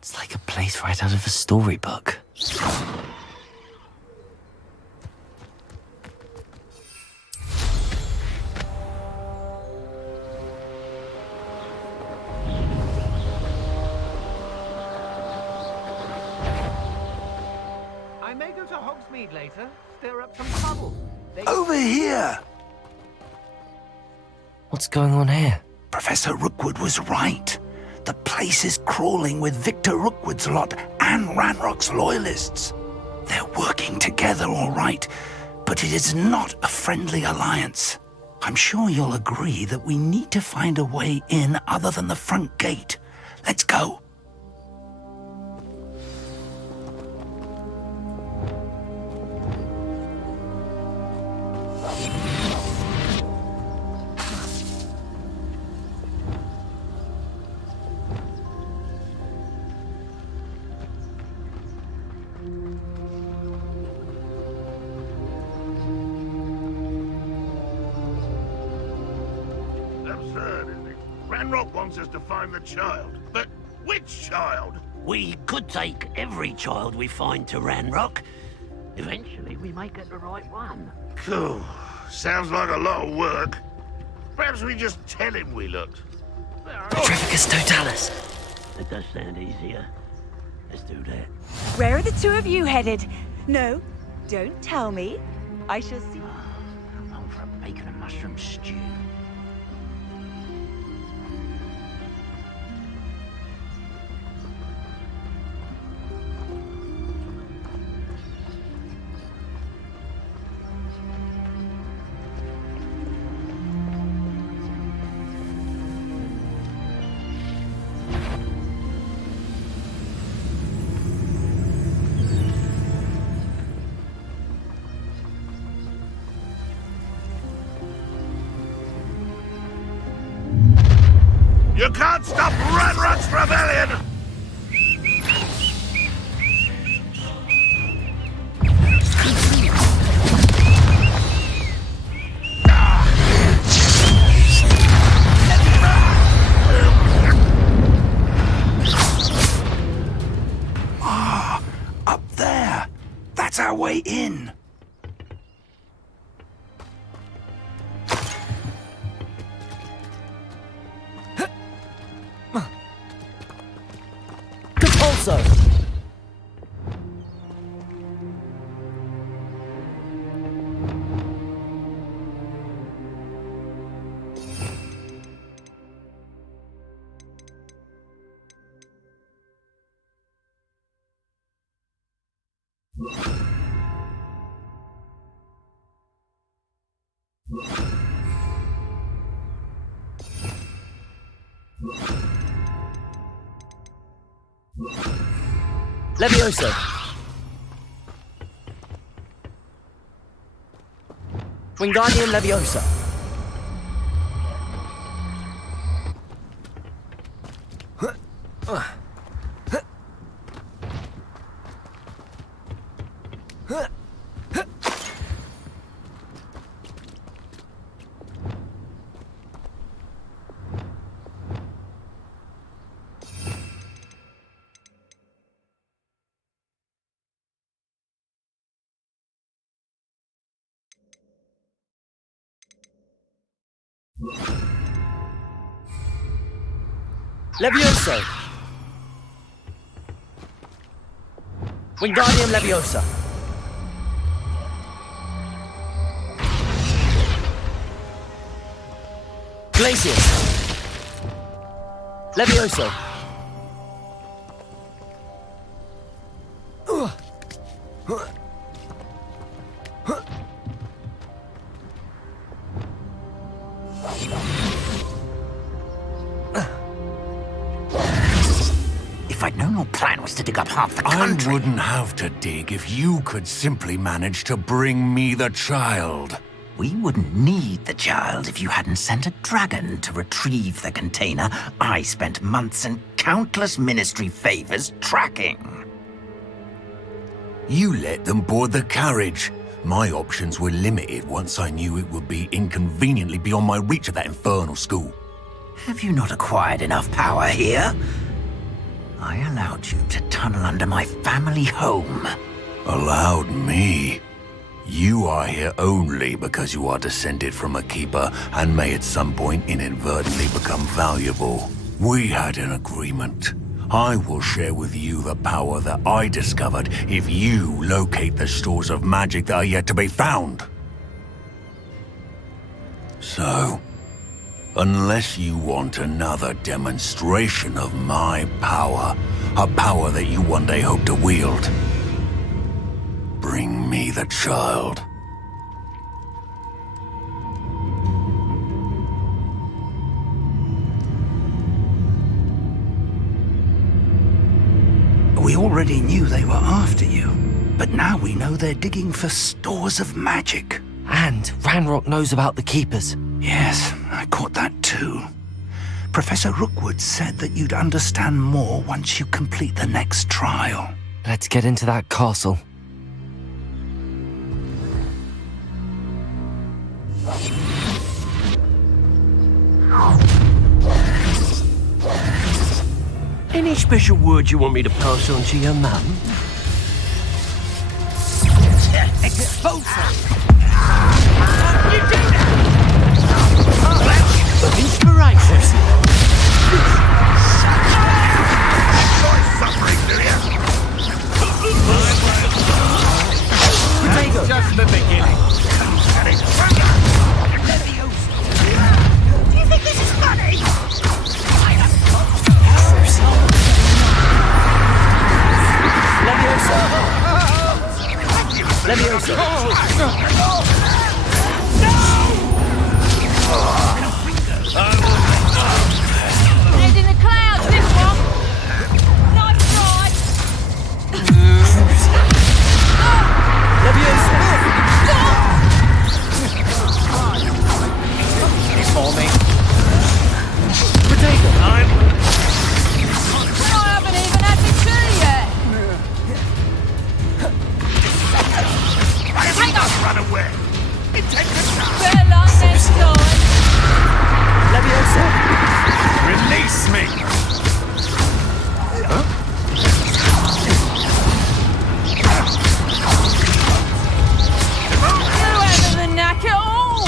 It's like a place right out of a storybook. I may go to Hogsmeade later, stir up some trouble. Over here! What's going on here? Professor Rookwood was right. The place is crawling with Victor Rookwood's lot and Ranrock's loyalists. They're working together, all right, but it is not a friendly alliance. I'm sure you'll agree that we need to find a way in other than the front gate. Let's go. Absurd, isn't it? Ranrock wants us to find the child. But which child? We could take every child we find to Ranrock. Eventually, we may get the right one. Cool. Sounds like a lot of work. Perhaps we just tell him we looked. Petrificus totalis. It does sound easier. Let's do that. Where are the two of you headed? No, don't tell me. I shall see. I'm on for a bacon and mushroom stew. You can't stop Ranrock's rebellion! Ah, up there. That's our way in. Also, Levioso. Wingardium Leviosa. Levioso. Wingardium Leviosa. Glacier. Levioso. If I'd known your plan was to dig up half the country... I wouldn't have to dig if you could simply manage to bring me the child. We wouldn't need the child if you hadn't sent a dragon to retrieve the container I spent months and countless ministry favors tracking. You let them board the carriage. My options were limited once I knew it would be inconveniently beyond my reach at that infernal school. Have you not acquired enough power here? I allowed you to tunnel under my family home. Allowed me? You are here only because you are descended from a keeper and may at some point inadvertently become valuable. We had an agreement. I will share with you the power that I discovered if you locate the stores of magic that are yet to be found. So, unless you want another demonstration of my power, a power that you one day hope to wield, bring me the child. We already knew they were after you, but now we know they're digging for stores of magic. And Ranrock knows about the Keepers. Yes, I caught that too. Professor Rookwood said that you'd understand more once you complete the next trial. Let's get into that castle. Any special words you want me to pass on to your mum? Expulsor! You do that! Inspiration! Suffering, do you? Potato! Just the beginning. Do you think this is funny? Leviosa! Leviosa! Head in the clouds, this one. Nice try. Leviosa! It's for me. Potato! I haven't even had my tea yet. Run away! Intend to die! Better luck next time. Leviosa! Release me! You haven't the knack at all.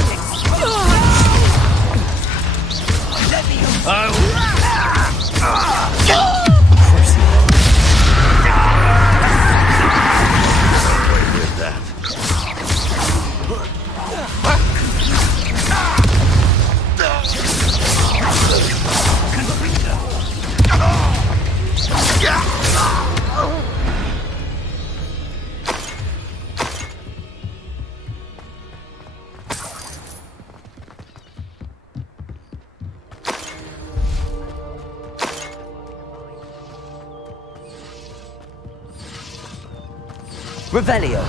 With that. Revelio!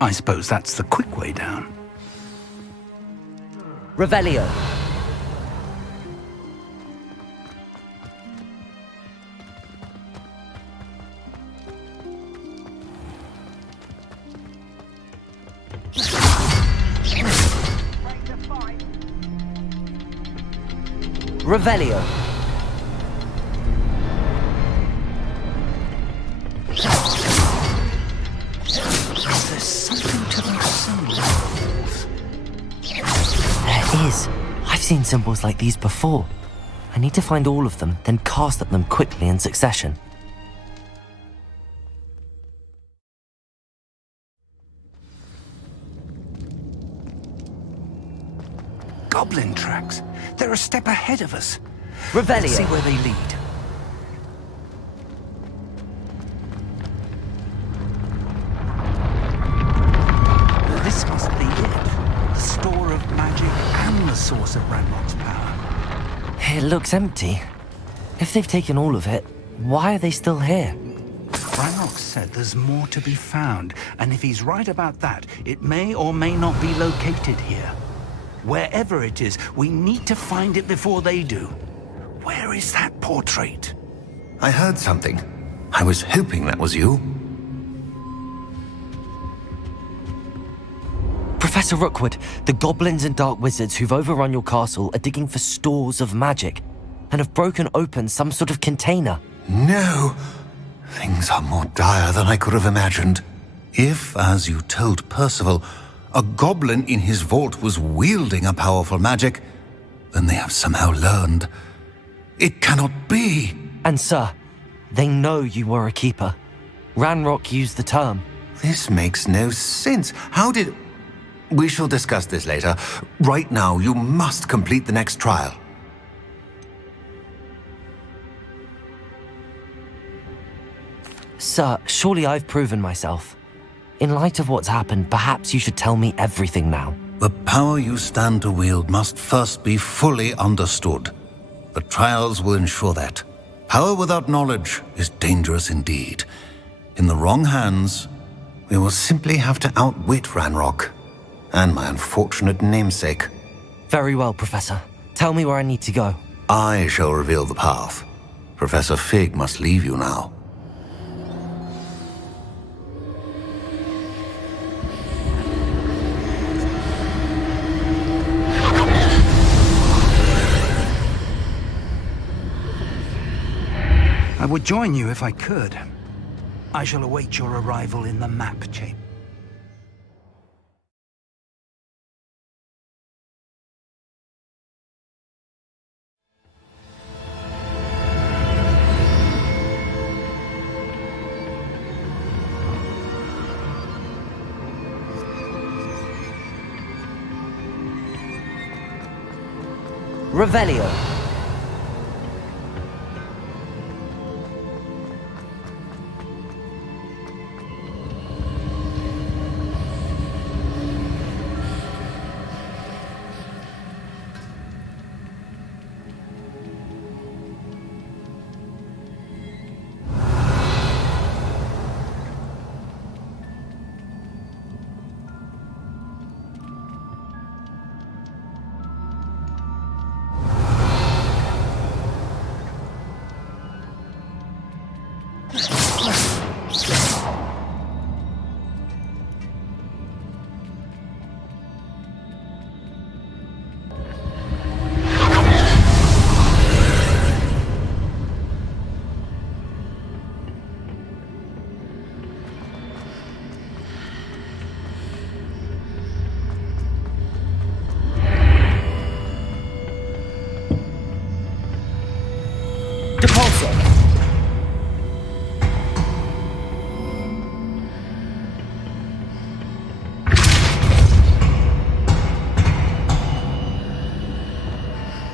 I suppose that's the quick way down. Revelio! Revelio! There's something to those symbols. There is. I've seen symbols like these before. I need to find all of them, then cast at them quickly in succession. goblin tracks. They're a step ahead of us. Revelio. Let's see where they lead. This must be it. The store of magic and the source of Ranrock's power. It looks empty. If they've taken all of it, why are they still here? Ranrock said there's more to be found, and if he's right about that, it may or may not be located here. Wherever it is, we need to find it before they do. Where is that portrait? I heard something. I was hoping that was you. Professor Rookwood, the goblins and dark wizards who've overrun your castle are digging for stores of magic and have broken open some sort of container. No! Things are more dire than I could have imagined. If, as you told Percival, a goblin in his vault was wielding a powerful magic, then they have somehow learned. It cannot be! And sir, they know you were a keeper. Ranrock used the term. This makes no sense. How did... We shall discuss this later. Right now, you must complete the next trial. Sir, surely I've proven myself. In light of what's happened, perhaps you should tell me everything now. The power you stand to wield must first be fully understood. The trials will ensure that. Power without knowledge is dangerous indeed. In the wrong hands, we will simply have to outwit Ranrock and my unfortunate namesake. Very well, Professor. Tell me where I need to go. I shall reveal the path. Professor Fig must leave you now. I would join you if I could. I shall await your arrival in the map chamber. Revelio.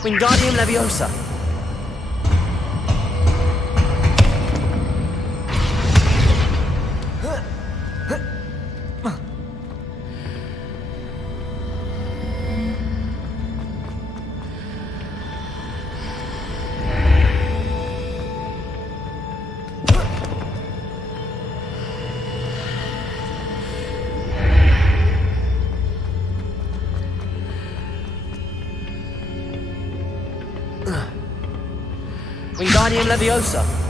Wingardium Leviosa. Wingardium Leviosa.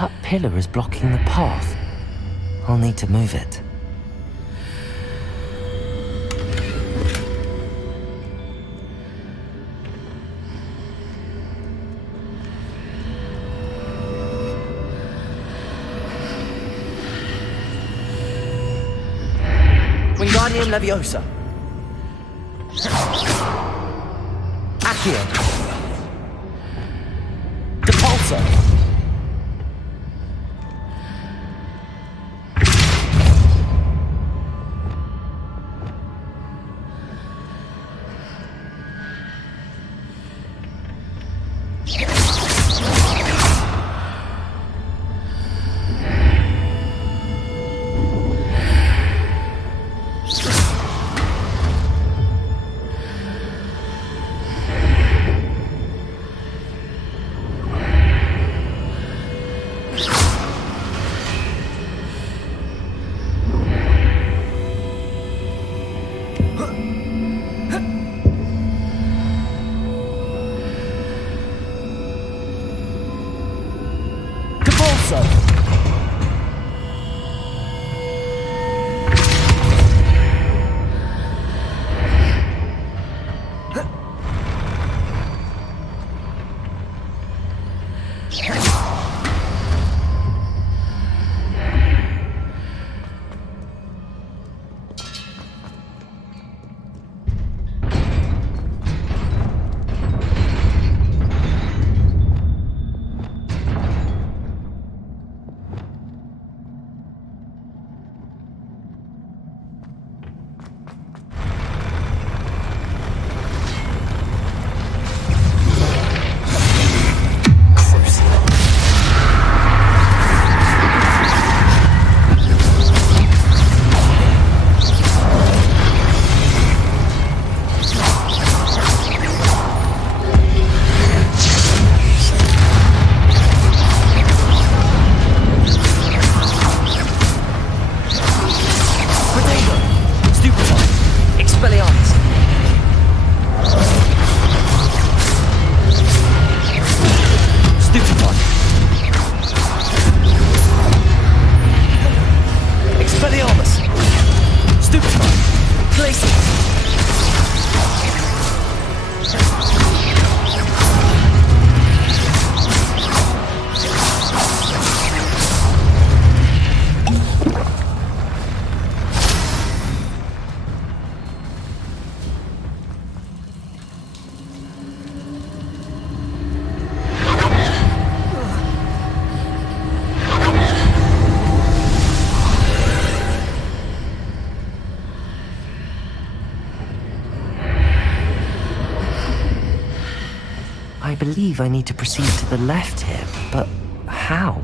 That pillar is blocking the path. I'll need to move it. Wingardium Leviosa. Accio. Depulso. I believe I need to proceed to the left here, but how?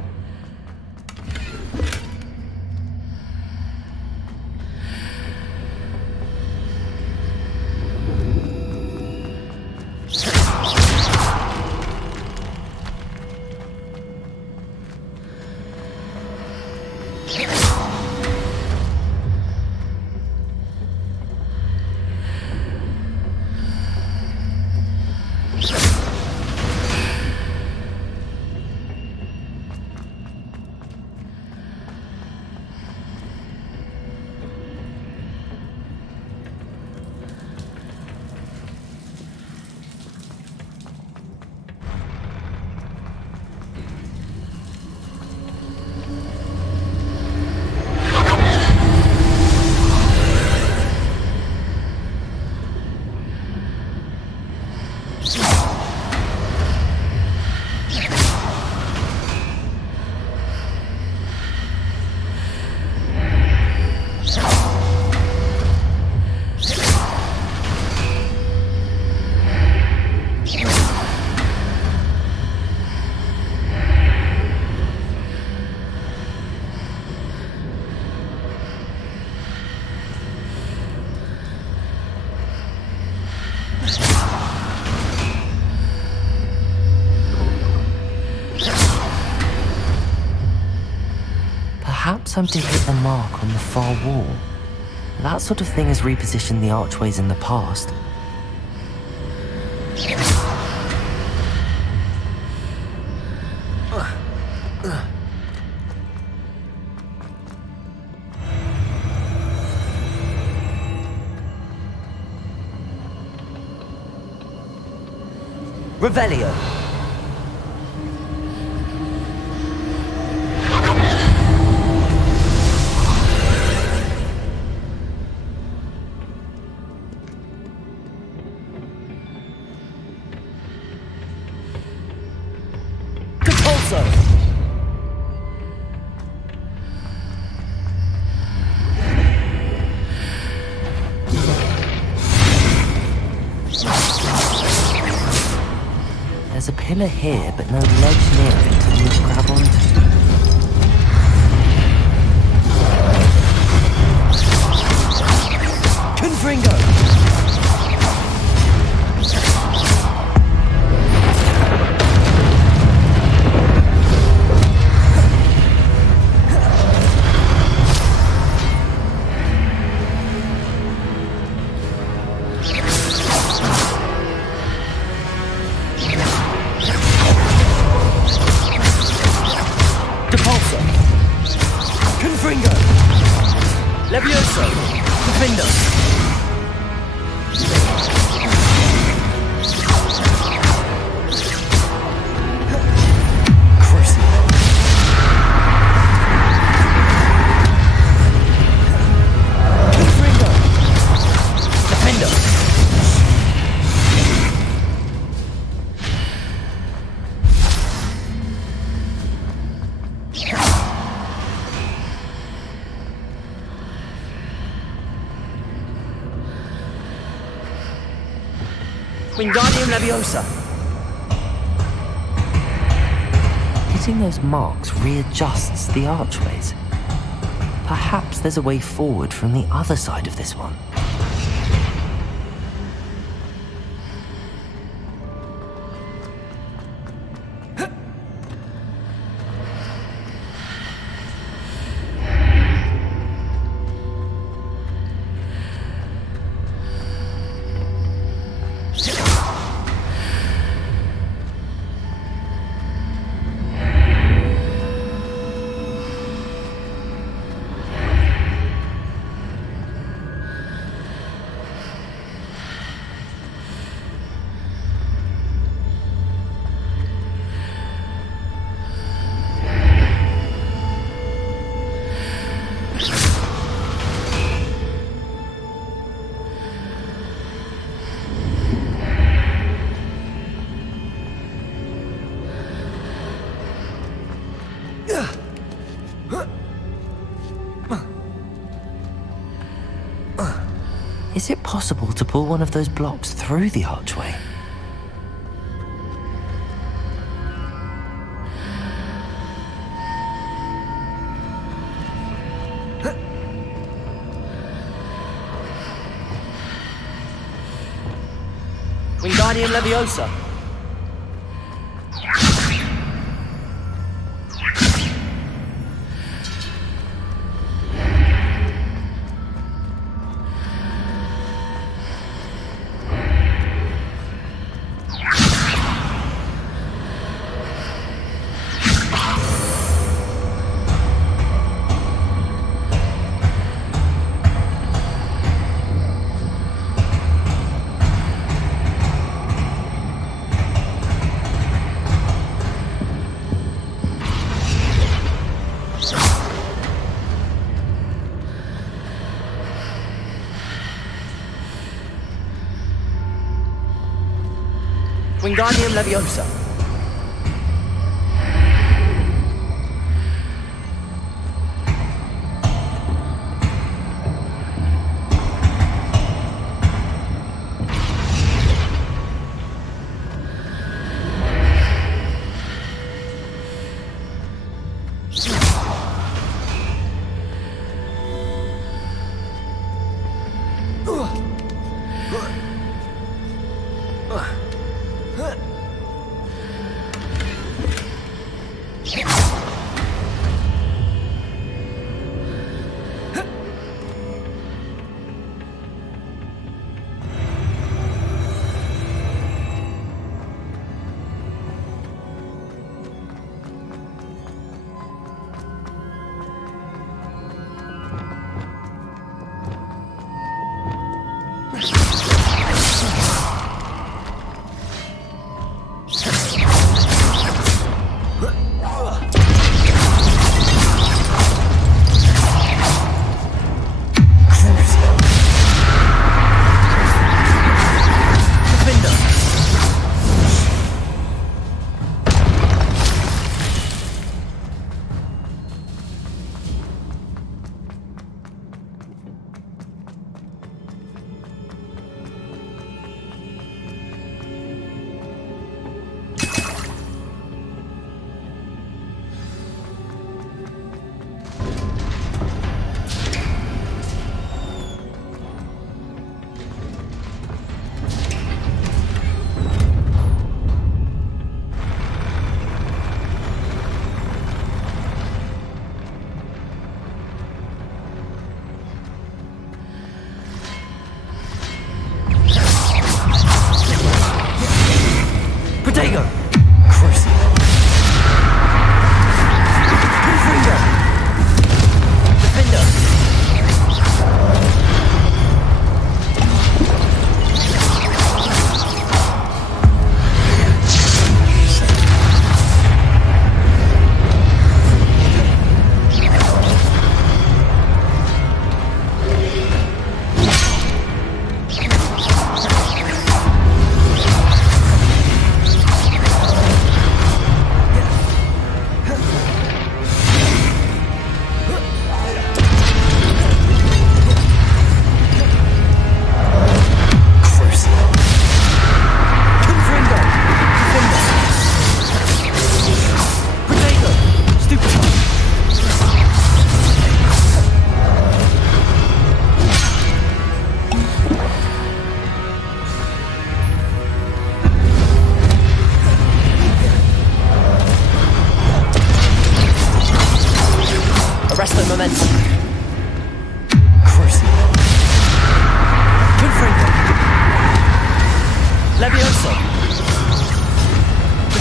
Perhaps I'm to hit the mark on the far wall. That sort of thing has repositioned the archways in the past. Revelio. Compulso. There's a pillar here, but no ledge near it for me to grab onto. Confringo. Depulso. Confringo. Levioso. Defender. Confringo. Defender. Wingardium Leviosa. Hitting those marks readjusts the archways. Perhaps there's a way forward from the other side of this one. Is it possible to pull one of those blocks through the archway? Wingardium Leviosa. Wingardium Leviosa.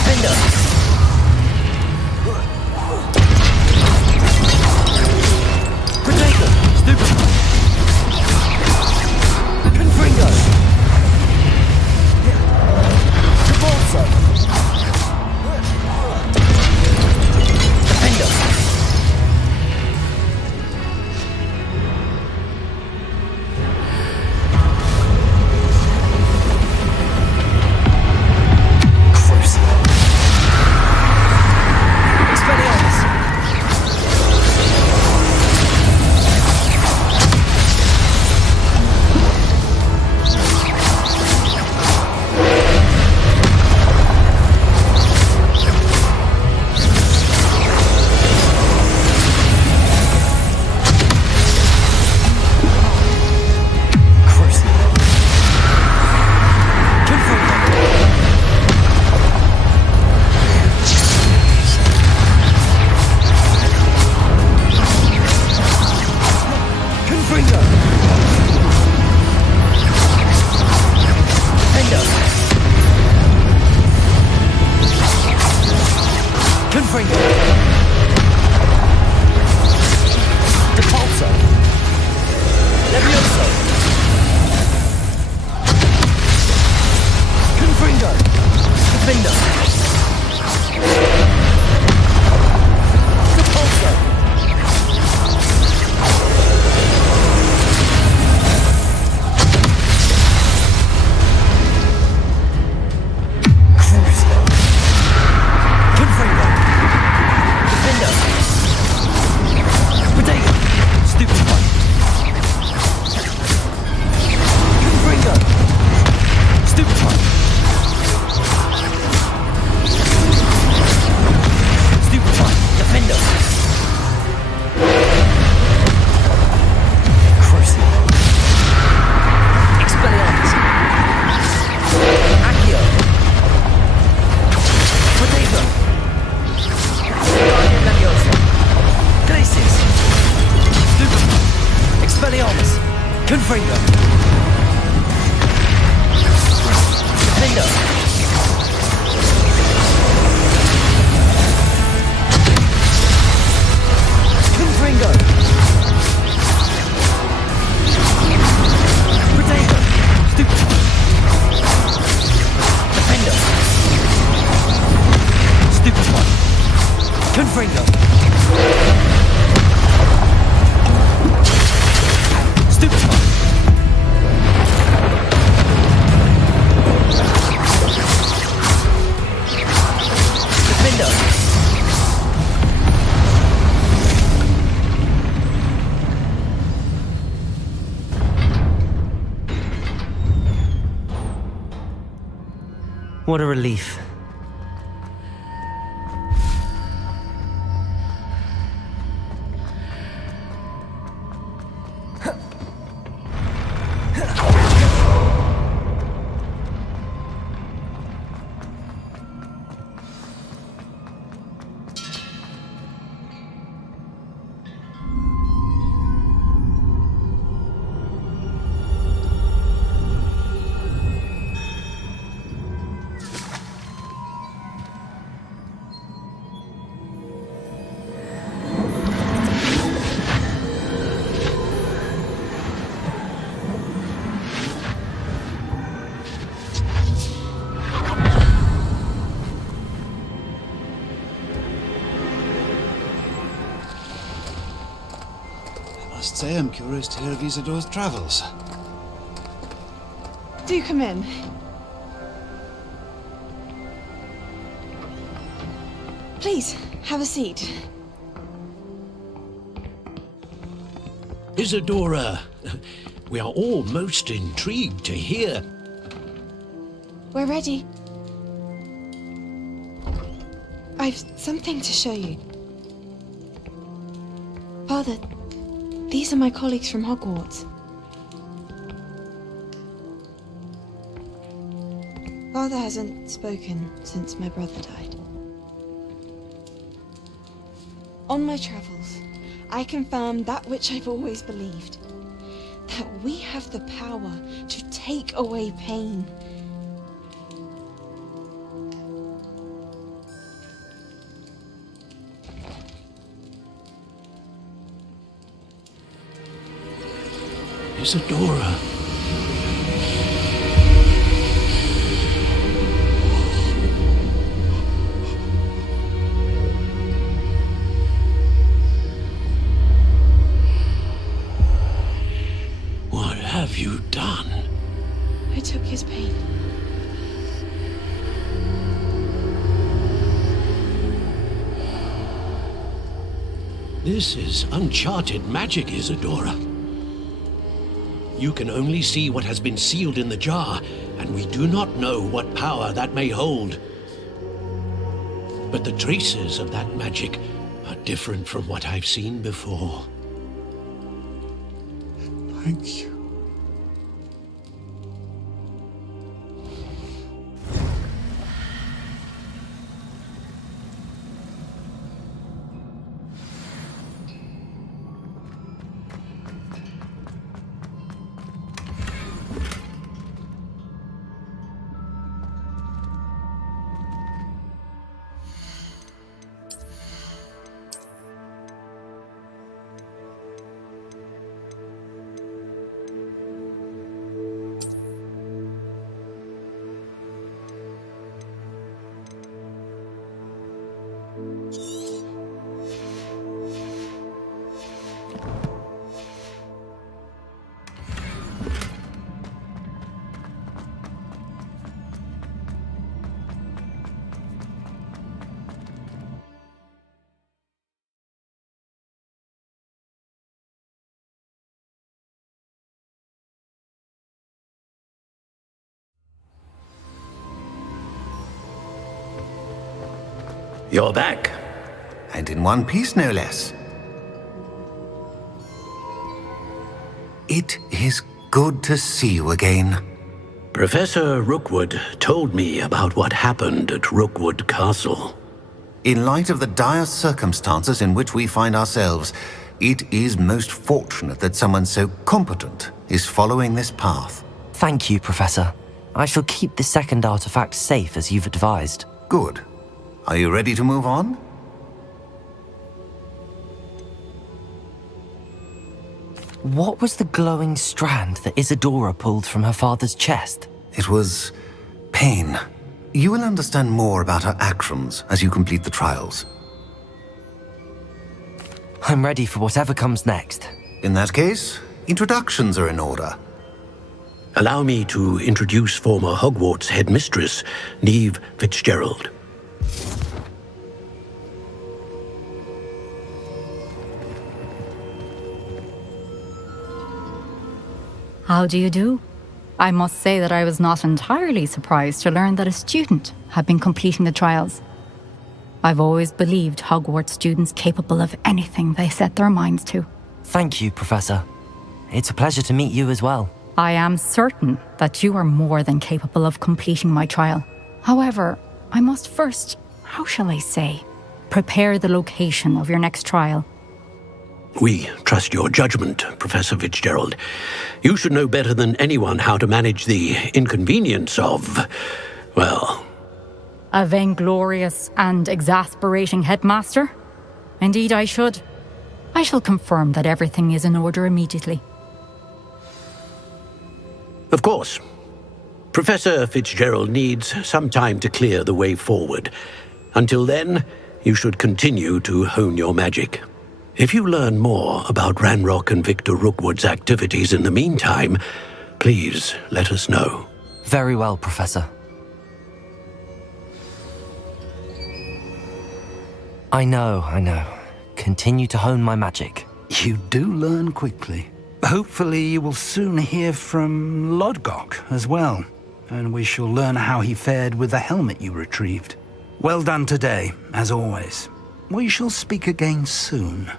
Defender! Protego! Stupefy! Confringo! Convulso! Defender! What a relief. I must say I'm curious to hear of Isidore's travels. Do come in. Please, have a seat. Isadora, we are all most intrigued to hear. We're ready. I've something to show you. Father, these are my colleagues from Hogwarts. Father hasn't spoken since my brother died. On my travels, I confirmed that which I've always believed. That we have the power to take away pain. Isadora. What have you done? I took his pain. This is uncharted magic, Isadora. You can only see what has been sealed in the jar, and we do not know what power that may hold. But the traces of that magic are different from what I've seen before. Thank you. You're back. And in one piece, no less. It is good to see you again. Professor Rookwood told me about what happened at Rookwood Castle. In light of the dire circumstances in which we find ourselves, it is most fortunate that someone so competent is following this path. Thank you, Professor. I shall keep the second artifact safe as you've advised. Good. Are you ready to move on? What was the glowing strand that Isadora pulled from her father's chest? It was pain. You will understand more about her actions as you complete the trials. I'm ready for whatever comes next. In that case, introductions are in order. Allow me to introduce former Hogwarts headmistress, Neve Fitzgerald. How do you do? I must say that I was not entirely surprised to learn that a student had been completing the trials. I've always believed Hogwarts students capable of anything they set their minds to. Thank you, Professor. It's a pleasure to meet you as well. I am certain that you are more than capable of completing my trial. However, I must first, how shall I say, prepare the location of your next trial. We trust your judgment, Professor Fitzgerald. You should know better than anyone how to manage the inconvenience of, well... A vainglorious and exasperating headmaster? Indeed I should. I shall confirm that everything is in order immediately. Of course. Professor Fitzgerald needs some time to clear the way forward. Until then, you should continue to hone your magic. If you learn more about Ranrock and Victor Rookwood's activities in the meantime, please let us know. Very well, Professor. I know. Continue to hone my magic. You do learn quickly. Hopefully you will soon hear from Lodgok as well, and we shall learn how he fared with the helmet you retrieved. Well done today, as always. We shall speak again soon.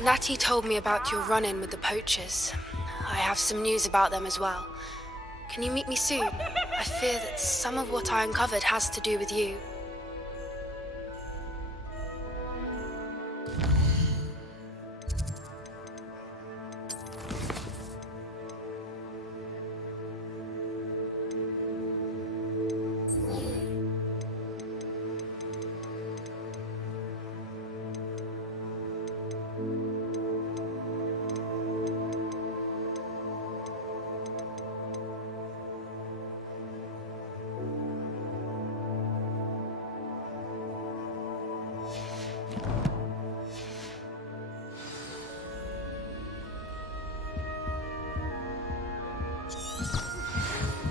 Natty told me about your run-in with the poachers. I have some news about them as well. Can you meet me soon? I fear that some of what I uncovered has to do with you.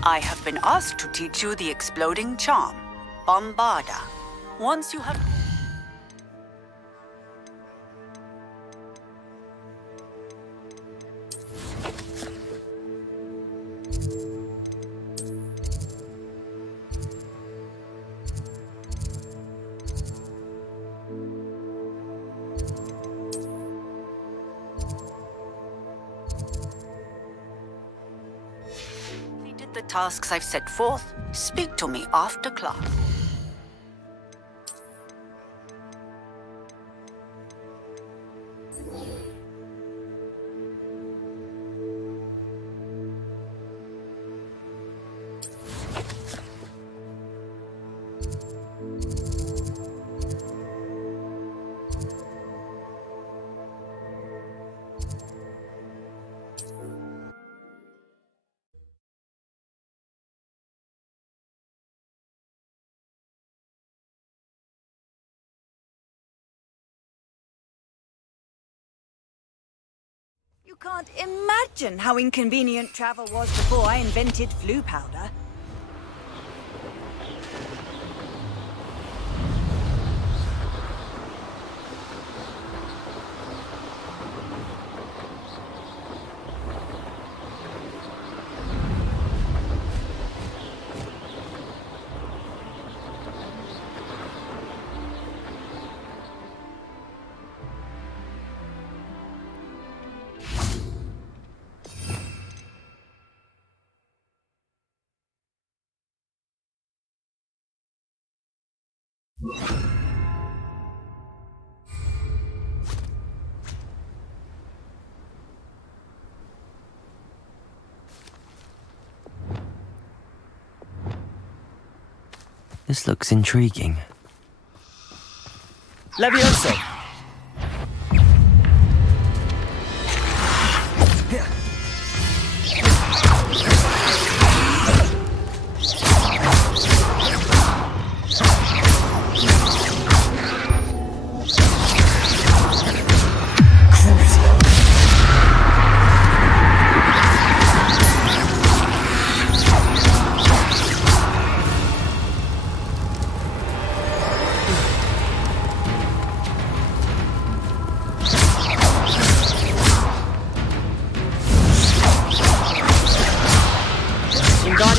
I have been asked to teach you the exploding charm, Bombarda. Once you have... the tasks I've set forth, speak to me after class. You can't imagine how inconvenient travel was before I invented flu powder. This looks intriguing. Levioso!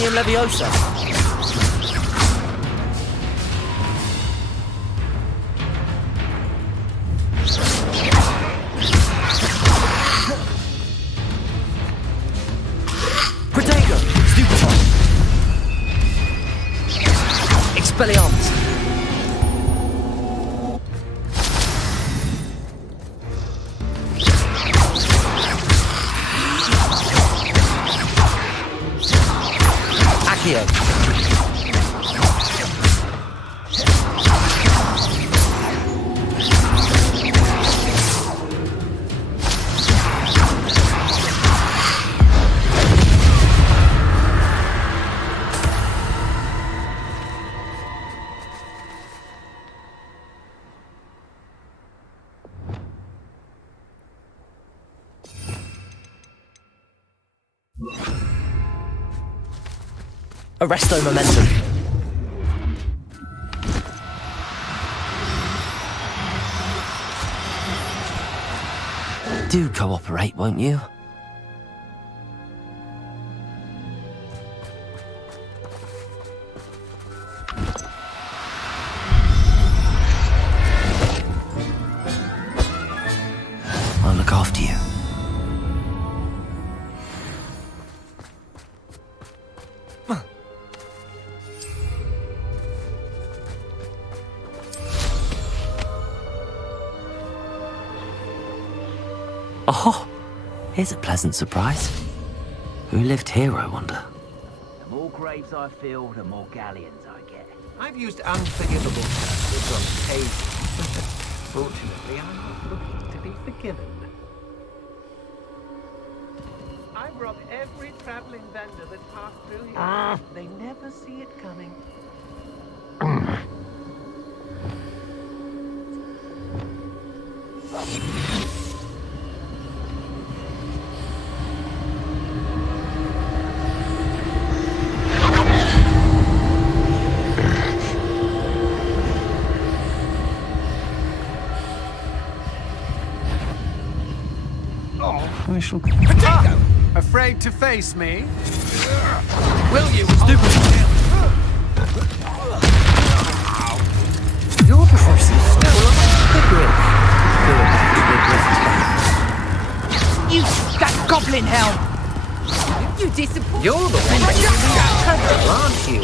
Leviosa. Protego! Stupiton! Expelliarmus! Accio! Arresto momentum. Do cooperate, won't you? Oh, here's a pleasant surprise. Who lived here, I wonder? The more graves I fill, the more galleons I get. I've used unforgivable curses on occasion. Fortunately, I'm not looking to be forgiven. I've robbed every traveling vendor that passed through here. They never see it coming. I shall... Potato! Afraid to face me? Will you? Stupid! You're professing full of gibberish. You that goblin hell! You disappoint. You're the one that gave me that pedal, aren't you?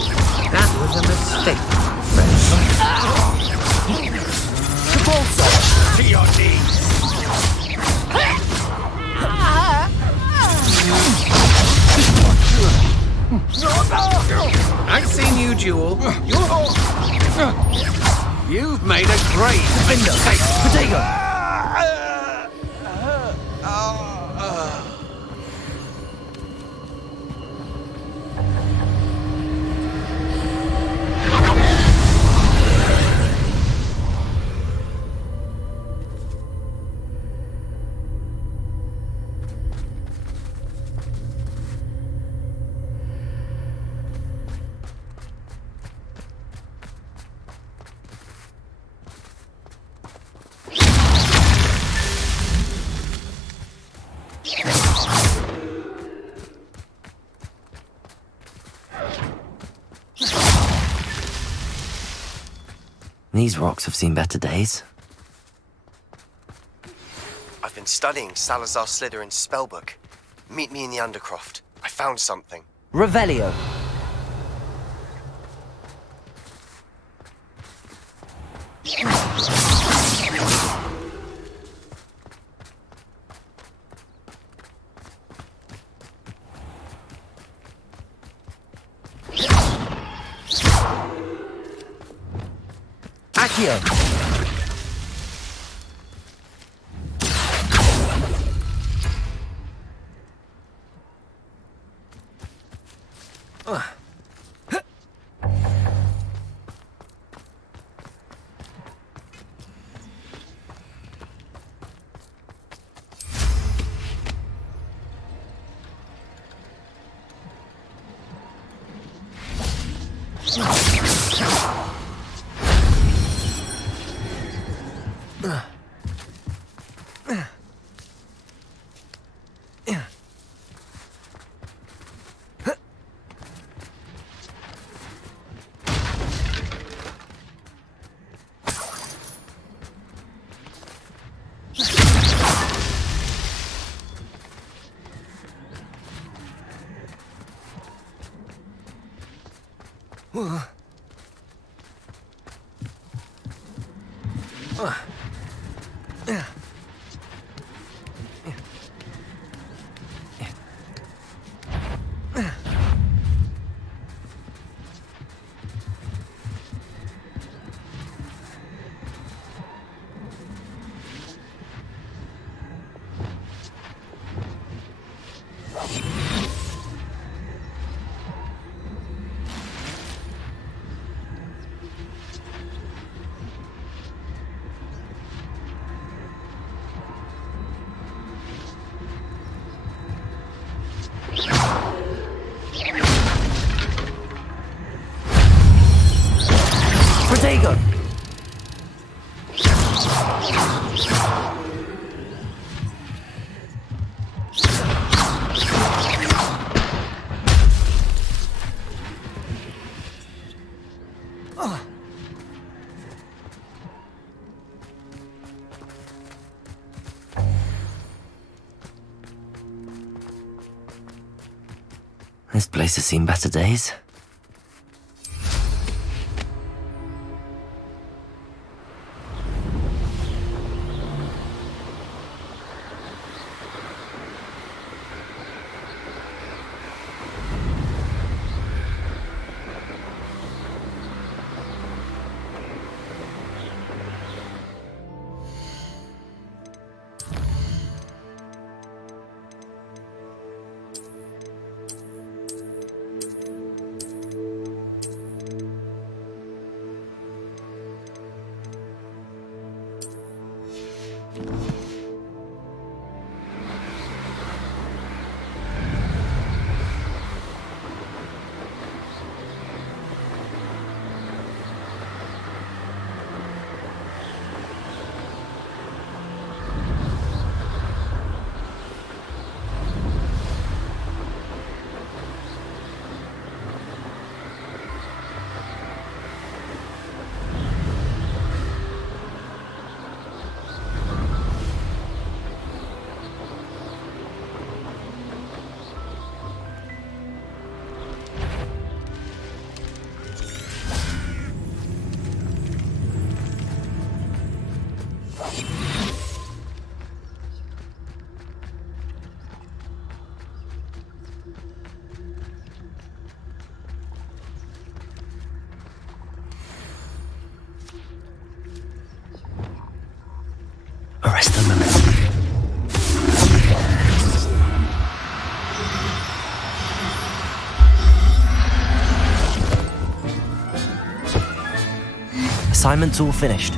That was a mistake, friend. To your knees! I've seen you, Jewel. You've made a great mistake. Potato! These rocks have seen better days. I've been studying Salazar Slytherin's spellbook. Meet me in the Undercroft. I found something. Revelio. Accio. Protego! This place has seen better days. Arrest them. Assignment's all finished.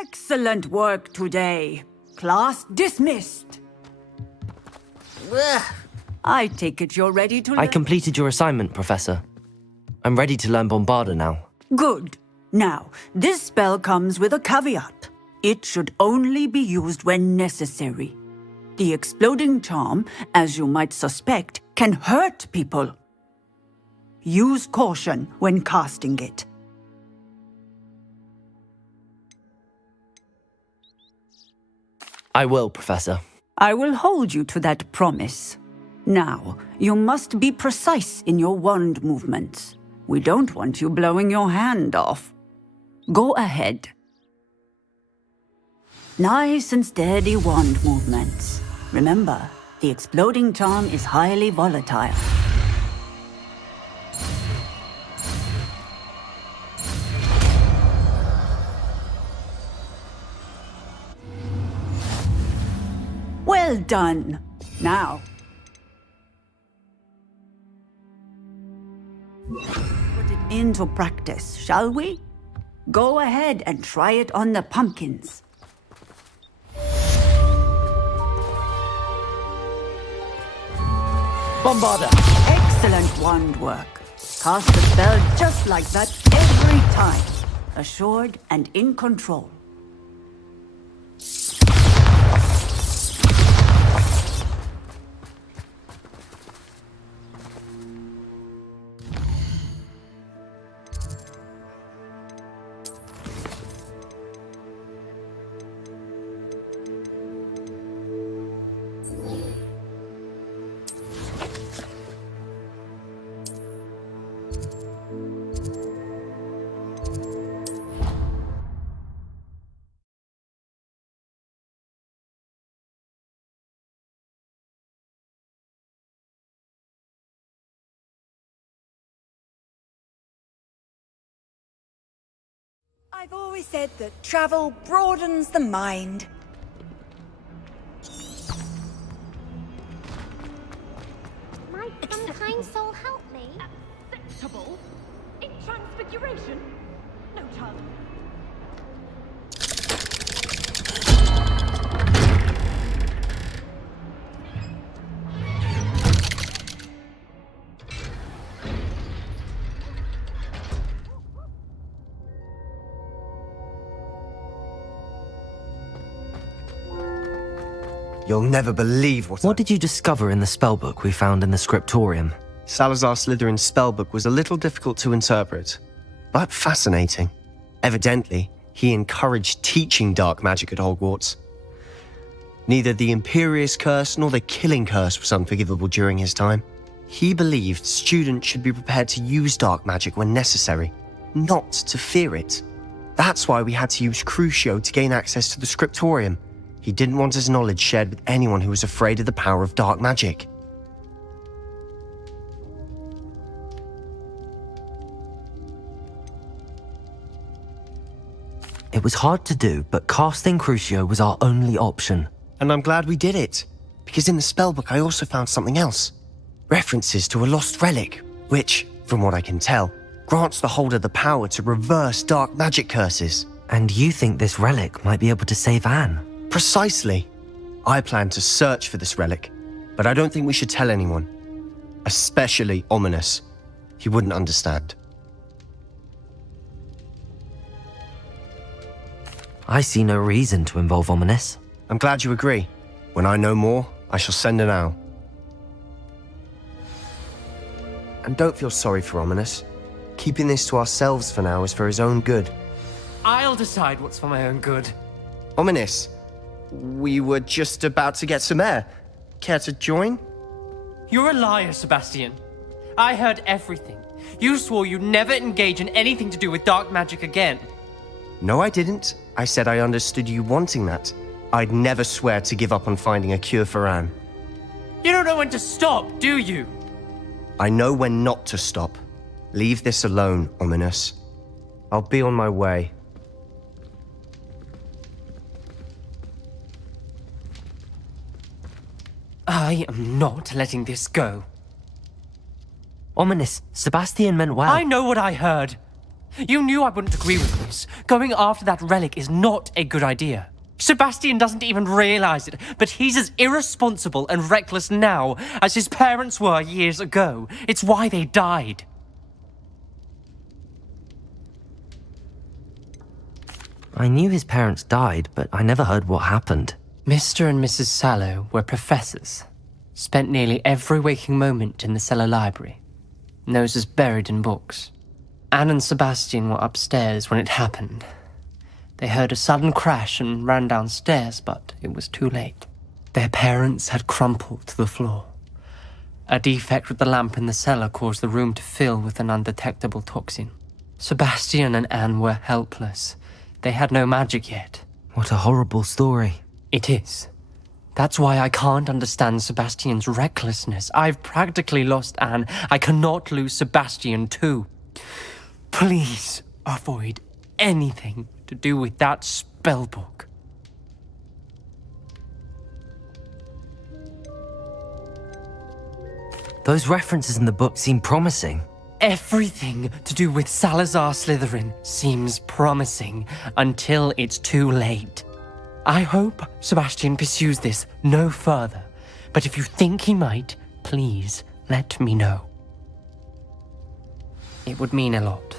Excellent work today. Class dismissed. Ugh. I take it you're ready to I completed your assignment, Professor. I'm ready to learn Bombarda now. Good. Now, this spell comes with a caveat. It should only be used when necessary. The exploding charm, as you might suspect, can hurt people. Use caution when casting it. I will, Professor. I will hold you to that promise. Now, you must be precise in your wand movements. We don't want you blowing your hand off. Go ahead. Nice and steady wand movements. Remember, the exploding charm is highly volatile. Well done. Now, put it into practice, shall we? Go ahead and try it on the pumpkins. Bombarda! Excellent wand work. Cast the spell just like that every time. Assured and in control. I've always said that travel broadens the mind. Might some kind soul help me? Acceptable? In transfiguration? No tongue. You'll never believe what did you discover in the spellbook we found in the scriptorium? Salazar Slytherin's spellbook was a little difficult to interpret, but fascinating. Evidently, he encouraged teaching dark magic at Hogwarts. Neither the Imperious Curse nor the Killing Curse was unforgivable during his time. He believed students should be prepared to use dark magic when necessary, not to fear it. That's why we had to use Crucio to gain access to the scriptorium. He didn't want his knowledge shared with anyone who was afraid of the power of dark magic. It was hard to do, but casting Crucio was our only option. And I'm glad we did it, because in the spellbook I also found something else. References to a lost relic, which, from what I can tell, grants the holder the power to reverse dark magic curses. And you think this relic might be able to save Anne? Precisely. I plan to search for this relic, but I don't think we should tell anyone. Especially Ominous. He wouldn't understand. I see no reason to involve Ominous. I'm glad you agree. When I know more, I shall send an owl. And don't feel sorry for Ominous. Keeping this to ourselves for now is for his own good. I'll decide what's for my own good. Ominous, we were just about to get some air. Care to join? You're a liar, Sebastian. I heard everything. You swore you'd never engage in anything to do with dark magic again. No, I didn't. I said I understood you wanting that. I'd never swear to give up on finding a cure for Anne. You don't know when to stop, do you? I know when not to stop. Leave this alone, Ominous. I'll be on my way. I am not letting this go. Ominous, Sebastian meant well. I know what I heard. You knew I wouldn't agree with this. Going after that relic is not a good idea. Sebastian doesn't even realize it, but he's as irresponsible and reckless now as his parents were years ago. It's why they died. I knew his parents died, but I never heard what happened. Mr. and Mrs. Sallow were professors. Spent nearly every waking moment in the cellar library. Noses buried in books. Anne and Sebastian were upstairs when it happened. They heard a sudden crash and ran downstairs, but it was too late. Their parents had crumpled to the floor. A defect with the lamp in the cellar caused the room to fill with an undetectable toxin. Sebastian and Anne were helpless. They had no magic yet. What a horrible story. It is. That's why I can't understand Sebastian's recklessness. I've practically lost Anne. I cannot lose Sebastian too. Please avoid anything to do with that spellbook. Those references in the book seem promising. Everything to do with Salazar Slytherin seems promising until it's too late. I hope Sebastian pursues this no further, but if you think he might, please let me know. It would mean a lot.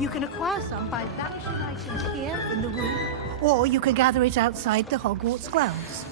You can acquire some by vanishing items here in the room, or you can gather it outside the Hogwarts grounds.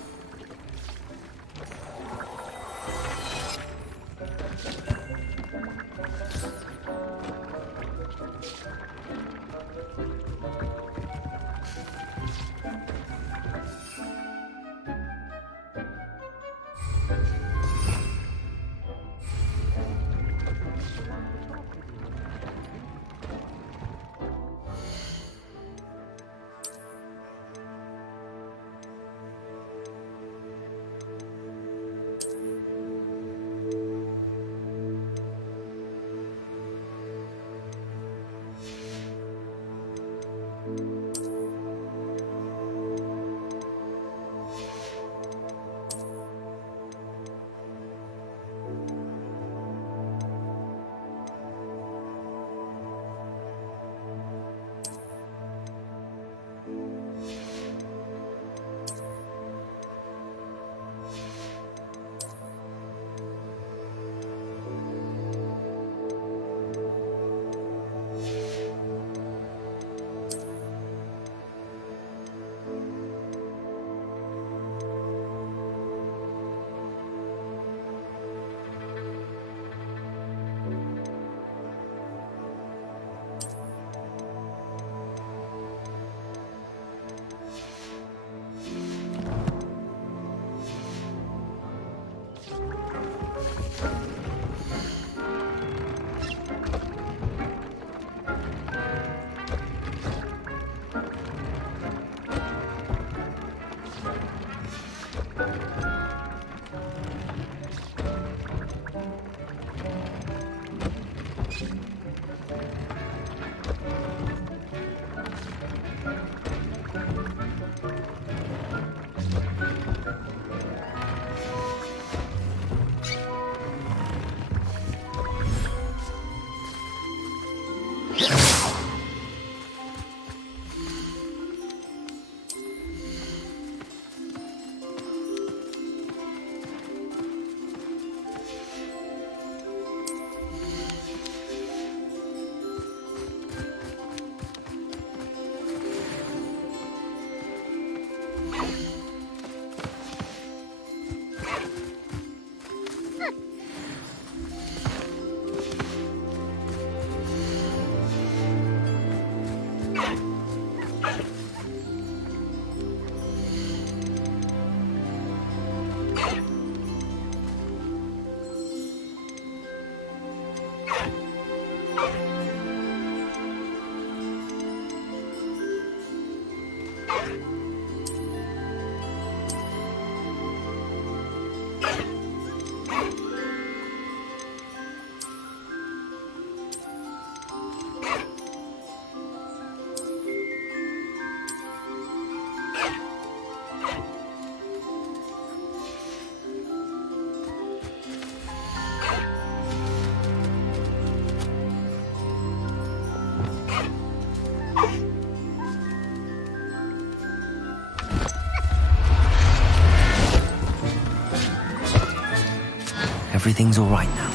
Everything's all right now.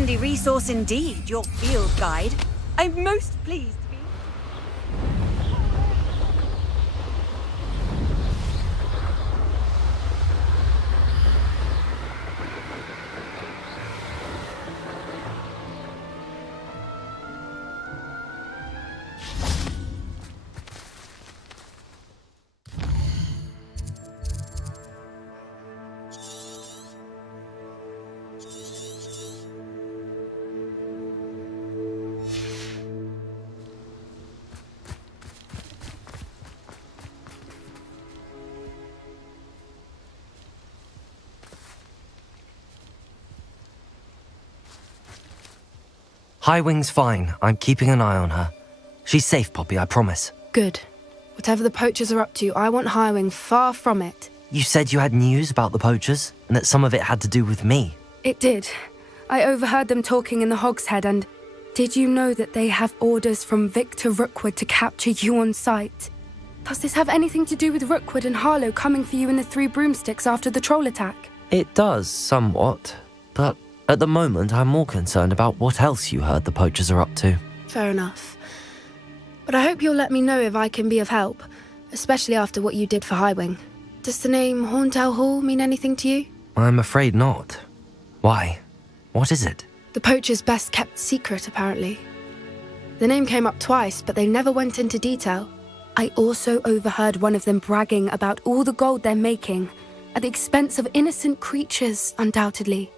Handy resource indeed, your field guide. I'm most pleased. Highwing's fine. I'm keeping an eye on her. She's safe, Poppy, I promise. Good. Whatever the poachers are up to, I want Highwing far from it. You said you had news about the poachers, and that some of it had to do with me. It did. I overheard them talking in the Hogshead, and did you know that they have orders from Victor Rookwood to capture you on sight? Does this have anything to do with Rookwood and Harlow coming for you in the Three Broomsticks after the troll attack? It does, somewhat. But at the moment, I'm more concerned about what else you heard the poachers are up to. Fair enough. But I hope you'll let me know if I can be of help, especially after what you did for Highwing. Does the name Horntail Hall mean anything to you? I'm afraid not. Why? What is it? The poacher's best kept secret, apparently. The name came up twice, but they never went into detail. I also overheard one of them bragging about all the gold they're making, at the expense of innocent creatures, undoubtedly.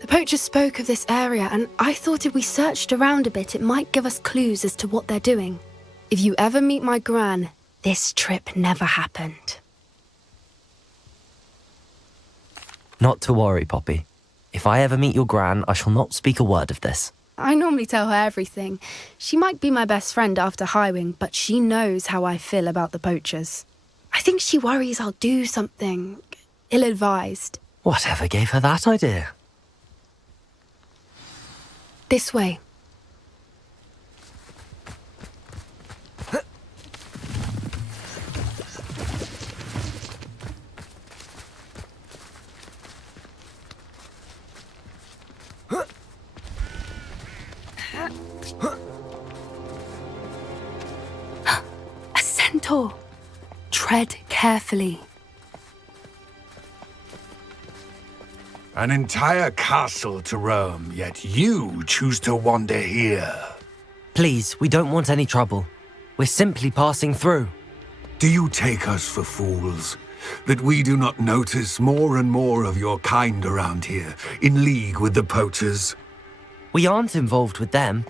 The poacher spoke of this area, and I thought if we searched around a bit, it might give us clues as to what they're doing. If you ever meet my gran, this trip never happened. Not to worry, Poppy. If I ever meet your gran, I shall not speak a word of this. I normally tell her everything. She might be my best friend after Highwing, but she knows how I feel about the poachers. I think she worries I'll do something ill-advised. Whatever gave her that idea? This way. A centaur. Tread carefully. An entire castle to roam, yet you choose to wander here. Please, we don't want any trouble. We're simply passing through. Do you take us for fools? That we do not notice more and more of your kind around here, in league with the poachers? We aren't involved with them.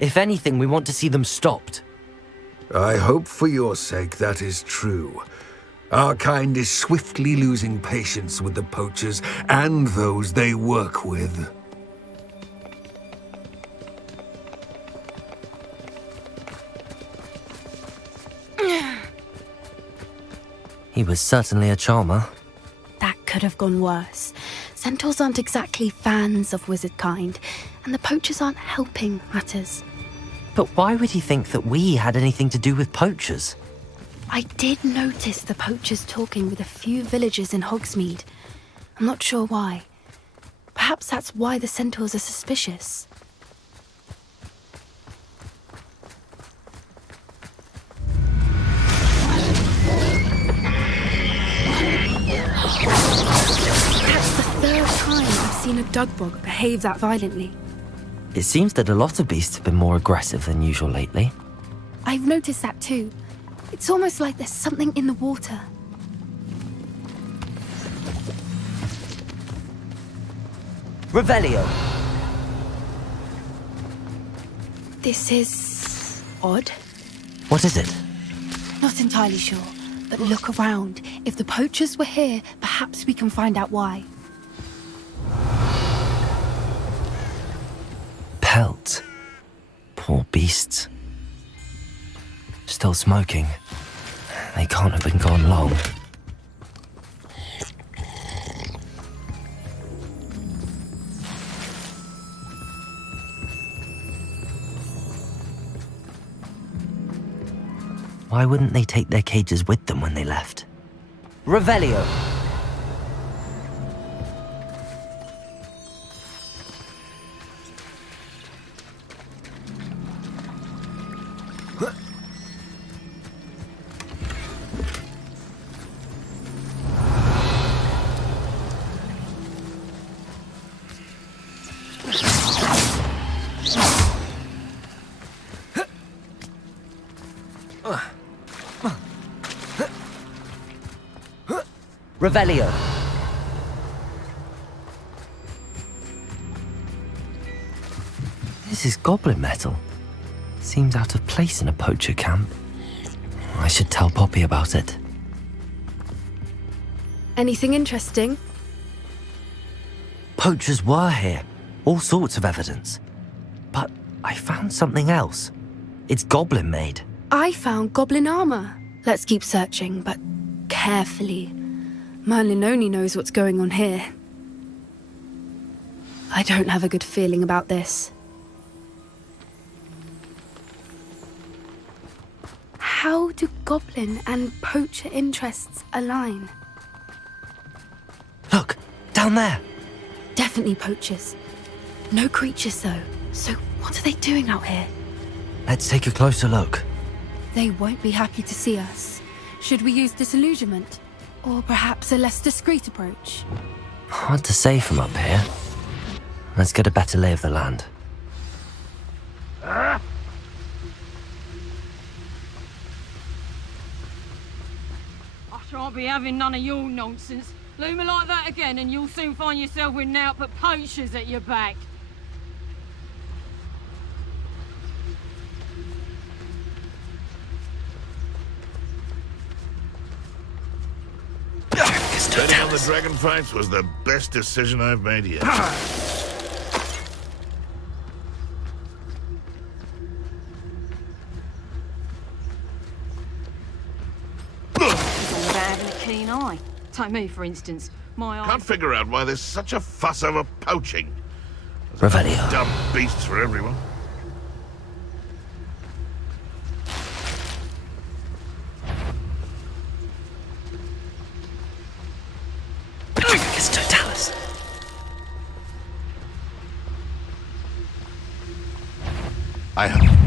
If anything, we want to see them stopped. I hope for your sake that is true. Our kind is swiftly losing patience with the poachers and those they work with. He was certainly a charmer. That could have gone worse. Centaurs aren't exactly fans of wizard kind, and the poachers aren't helping matters. But why would he think that we had anything to do with poachers? I did notice the poachers talking with a few villagers in Hogsmeade. I'm not sure why. Perhaps that's why the centaurs are suspicious. That's the third time I've seen a dugbog behave that violently. It seems that a lot of beasts have been more aggressive than usual lately. I've noticed that too. It's almost like there's something in the water. Revelio. This is odd. What is it? Not entirely sure, but look around. If the poachers were here, perhaps we can find out why. Pelt. Poor beasts. Still smoking. They can't have been gone long. Why wouldn't they take their cages with them when they left? Revelio. Revelio. This is goblin metal. Seems out of place in a poacher camp. I should tell Poppy about it. Anything interesting? Poachers were here. All sorts of evidence. But I found something else. It's goblin made. I found goblin armor. Let's keep searching, but carefully. Merlin only knows what's going on here. I don't have a good feeling about this. How do goblin and poacher interests align? Look, down there. Definitely poachers. No creatures, though. So what are they doing out here? Let's take a closer look. They won't be happy to see us. Should we use disillusionment? Or perhaps a less discreet approach? Hard to say from up here. Let's get a better lay of the land. I shan't be having none of your nonsense. Leave me like that again and you'll soon find yourself with naught but poachers at your back. Betting on the dragon fights was the best decision I've made yet. It's all about having a keen eye. Take me, for instance. My eye... Can't figure out why there's such a fuss over poaching. Revelio. Dumb beasts for everyone. Patricus Totalis.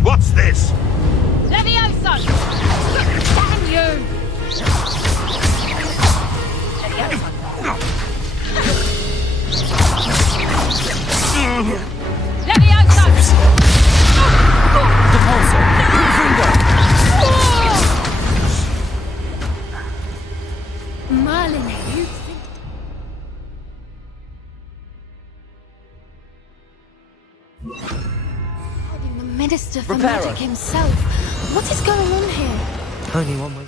What's this? Levioso! Damn you! Levioso! Merlin, you think... Hiding the Minister for Reparo. Magic himself. What is going on here? Only one way.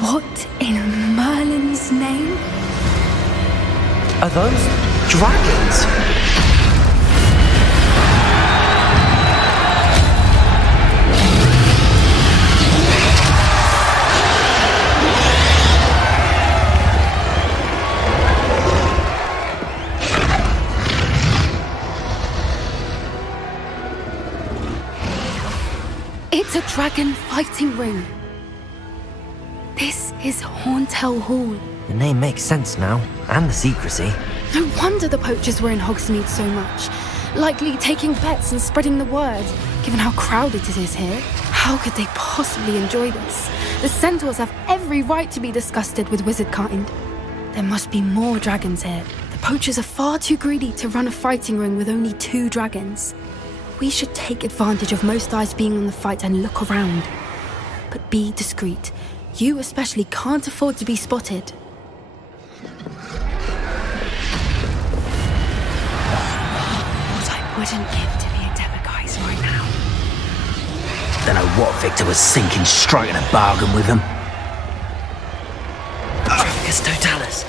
What in Merlin's name? Are those dragons? It's a dragon fighting ring. This is Horntail Hall. The name makes sense now, and the secrecy. No wonder the poachers were in Hogsmeade so much. Likely taking bets and spreading the word, given how crowded it is here. How could they possibly enjoy this? The centaurs have every right to be disgusted with wizard kind. There must be more dragons here. The poachers are far too greedy to run a fighting ring with only 2 dragons. We should take advantage of most eyes being on the fight and look around. But be discreet. You especially can't afford to be spotted. What I wouldn't give to be a Debegeist right now. Don't know what Victor was thinking, striking a bargain with him. Patricus Totalis.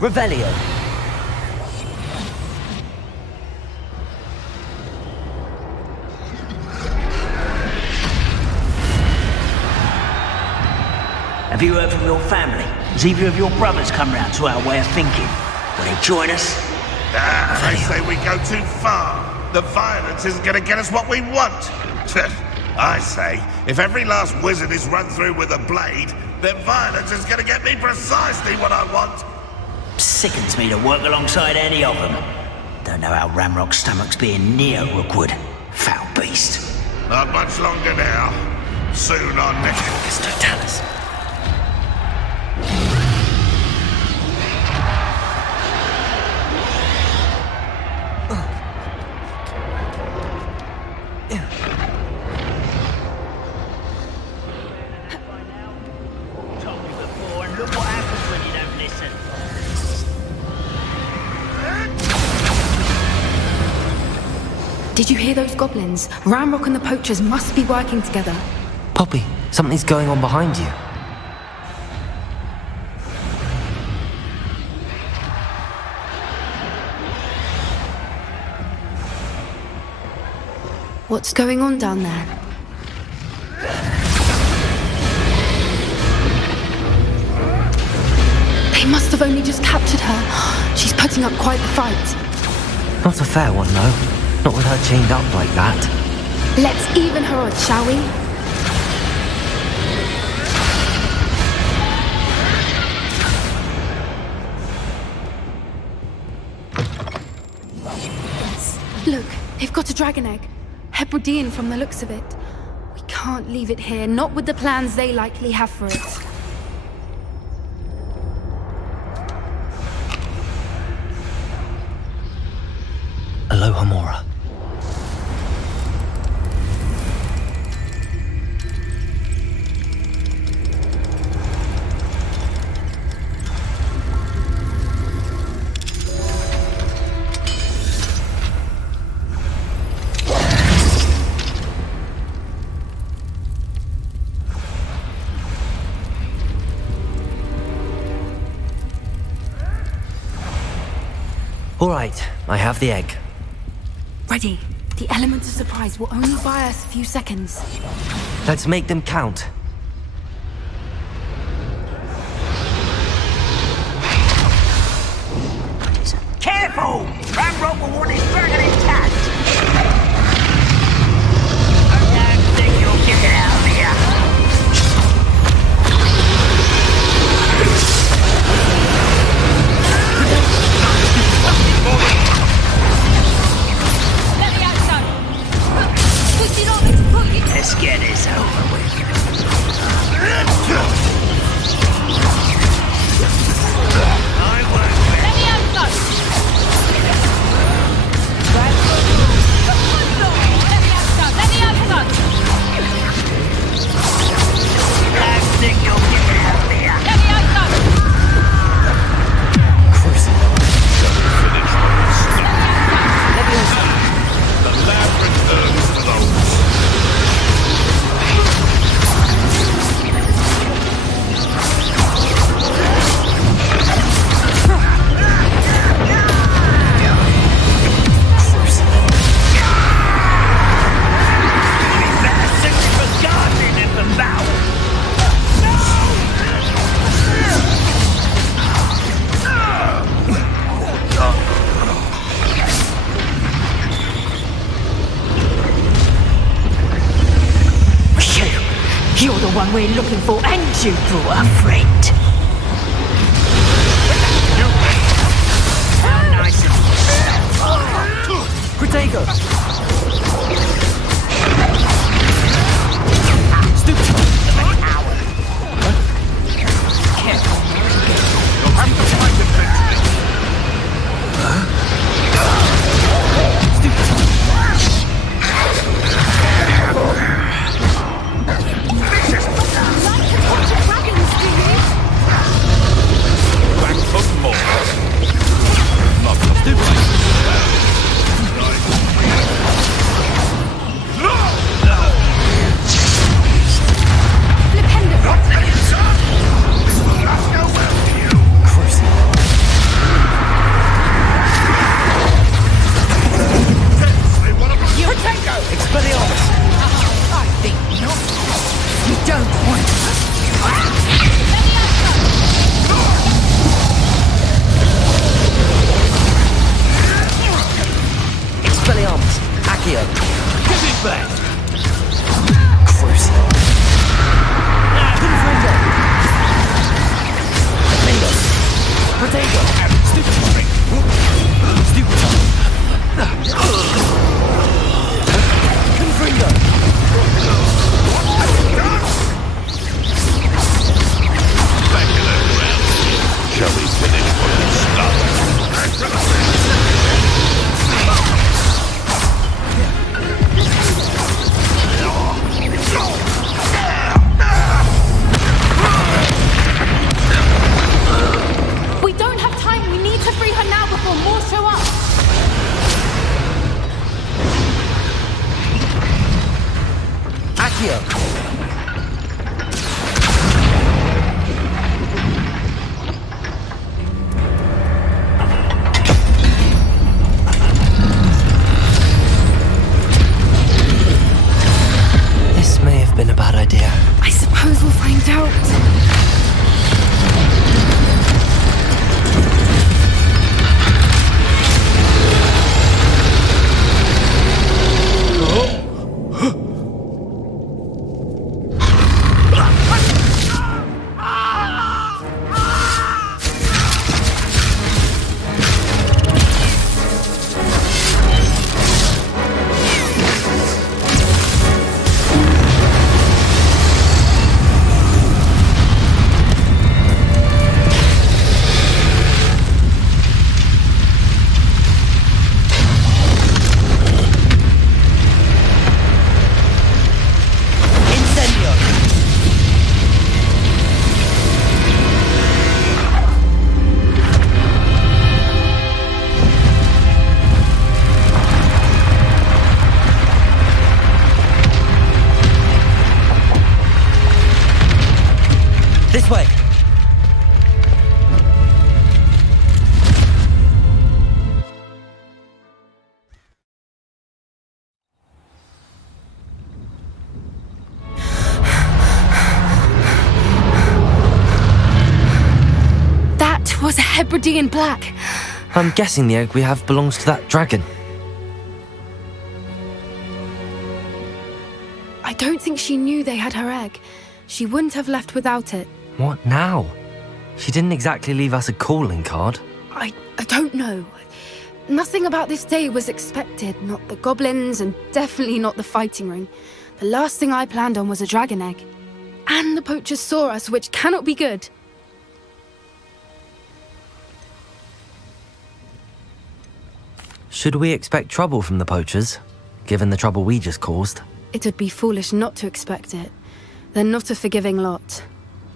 Revelio. Have you heard from your family? Has either of your brothers come round to our way of thinking? Will they join us? They say we go too far. The violence isn't going to get us what we want. I say, if every last wizard is run through with a blade, then violence is going to get me precisely what I want. Sickens me to work alongside any of them. Don't know how Ramrock's stomach's being near Rookwood. Foul beast. Not much longer now. Soon on next. Mr. Tallis. Did you hear those goblins? Ramrock and the poachers must be working together. Poppy, something's going on behind you. What's going on down there? They must have only just captured her. She's putting up quite the fight. Not a fair one, though. Not with her chained up like that. Let's even her odds, shall we? Look, they've got a dragon egg. Hebridean from the looks of it. We can't leave it here, not with the plans they likely have for it. Aloha Mora. All right, I have the egg. Ready. The element of surprise will only buy us a few seconds. Let's make them count. Careful! Ramrock will want his dragon intact! I don't think you'll get it out of here! Let's get this over with. You're the one we're looking for, and you brought a friend. How nice of you. Protego! Shall we finish what we started? We don't have time. We need to free her now before more show up. Accio! This may have been a bad idea. I suppose we'll find out. This way! That was a Hebridean black. I'm guessing the egg we have belongs to that dragon. I don't think she knew they had her egg. She wouldn't have left without it. What now? She didn't exactly leave us a calling card. I don't know. Nothing about this day was expected. Not the goblins, and definitely not the fighting ring. The last thing I planned on was a dragon egg. And the poachers saw us, which cannot be good. Should we expect trouble from the poachers, given the trouble we just caused? It would be foolish not to expect it. They're not a forgiving lot.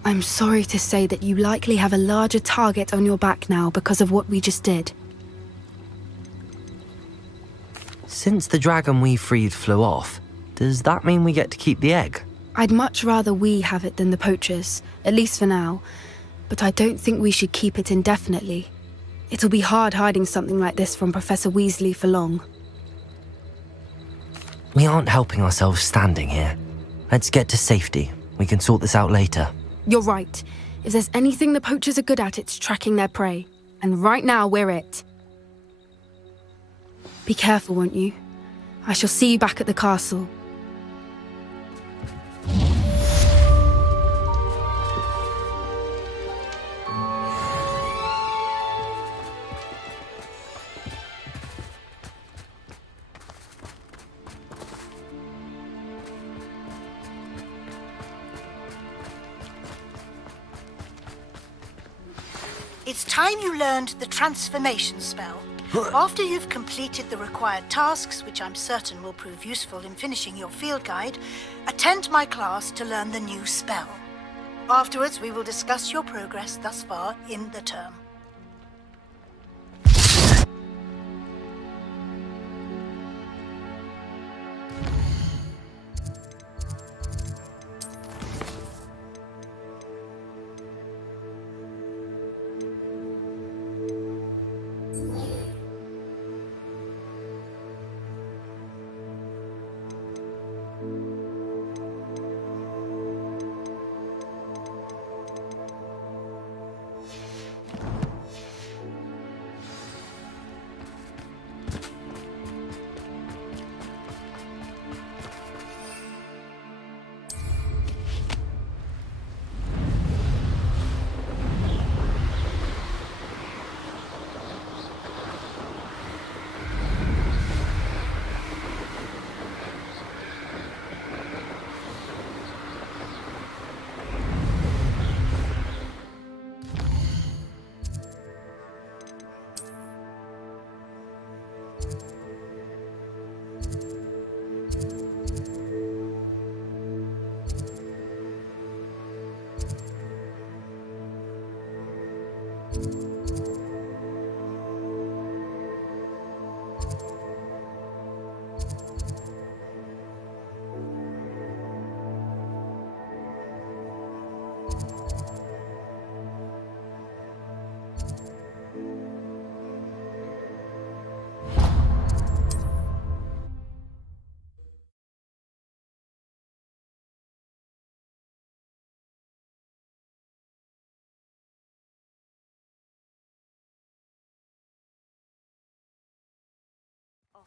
I'm sorry to say that you likely have a larger target on your back now because of what we just did. Since the dragon we freed flew off, does that mean we get to keep the egg? I'd much rather we have it than the poachers, at least for now. But I don't think we should keep it indefinitely. It'll be hard hiding something like this from Professor Weasley for long. We aren't helping ourselves standing here. Let's get to safety. We can sort this out later. You're right. If there's anything the poachers are good at, it's tracking their prey. And right now, we're it. Be careful, won't you? I shall see you back at the castle. It's time you learned the transformation spell. After you've completed the required tasks, which I'm certain will prove useful in finishing your field guide, attend my class to learn the new spell. Afterwards, we will discuss your progress thus far in the term.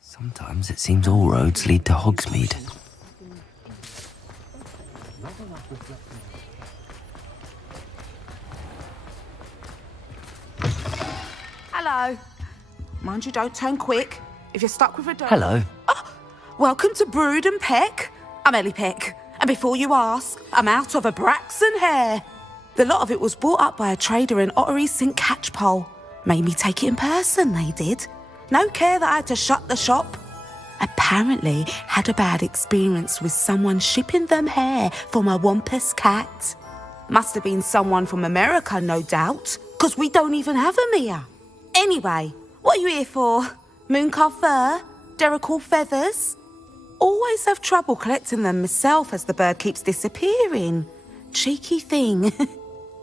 Sometimes it seems all roads lead to Hogsmeade. Hello. Mind you, don't turn quick. If you're stuck with a door... Hello. Welcome to Brood and Peck. I'm Ellie Peck. And before you ask, I'm out of a Braxton hair. The lot of it was bought up by a trader in Ottery St. Catchpole. Made me take it in person, they did. No care that I had to shut the shop. Apparently had a bad experience with someone shipping them hair from a Wampus cat. Must have been someone from America, no doubt, because we don't even have them here. Anyway, what are you here for? Mooncar fur? Derrickle feathers? Always have trouble collecting them myself as the bird keeps disappearing. Cheeky thing.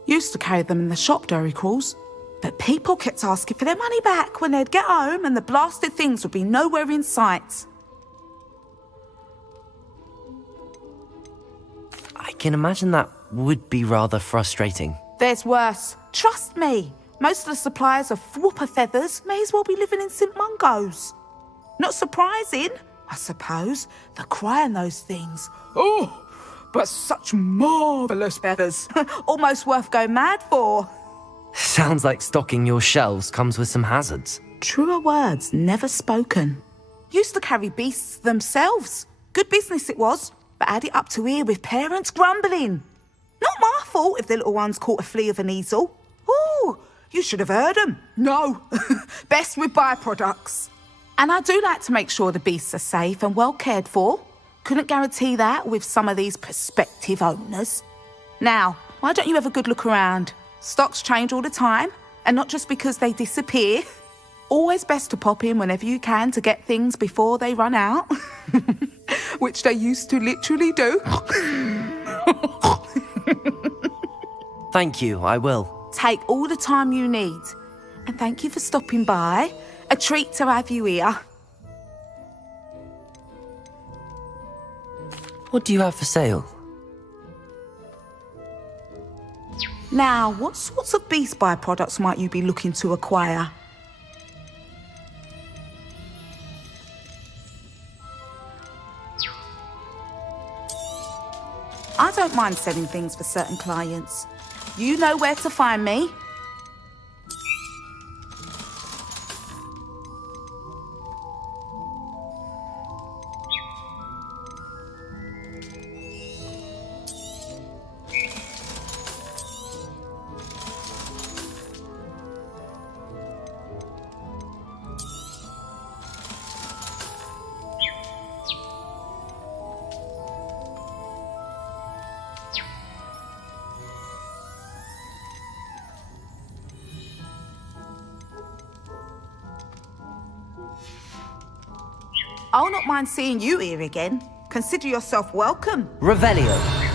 Used to carry them in the shop, Derricles. But people kept asking for their money back when they'd get home and the blasted things would be nowhere in sight. I can imagine that would be rather frustrating. There's worse. Trust me. Most of the suppliers of whooper feathers may as well be living in St. Mungo's. Not surprising, I suppose. The cry on those things. Oh, but such marvellous feathers. Almost worth going mad for. Sounds like stocking your shelves comes with some hazards. Truer words never spoken. Used to carry beasts themselves. Good business it was, but had it up to here with parents grumbling. Not my fault if the little ones caught a flea of an easel. Ooh, you should have heard them. No, best with byproducts. And I do like to make sure the beasts are safe and well cared for. Couldn't guarantee that with some of these prospective owners. Now, why don't you have a good look around? Stocks change all the time, and not just because they disappear. Always best to pop in whenever you can to get things before they run out. Which they used to literally do. Thank you, I will. Take all the time you need. And thank you for stopping by. A treat to have you here. What do you have for sale? Now, what sorts of beast byproducts might you be looking to acquire? I don't mind selling things for certain clients. You know where to find me. I'll not mind seeing you here again. Consider yourself welcome. Revelio.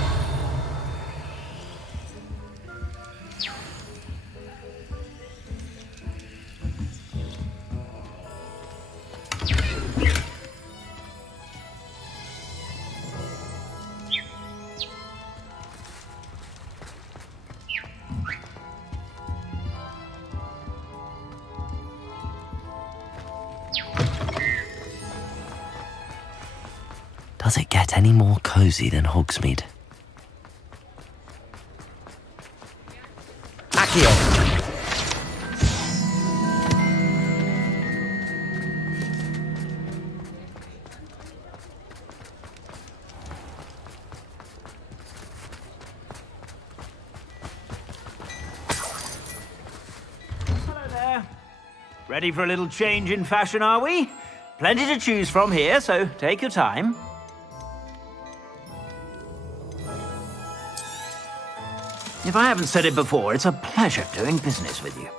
Does it get any more cosy than Hogsmeade? Accio. Hello there. Ready for a little change in fashion, are we? Plenty to choose from here, so take your time. If I haven't said it before, it's a pleasure doing business with you.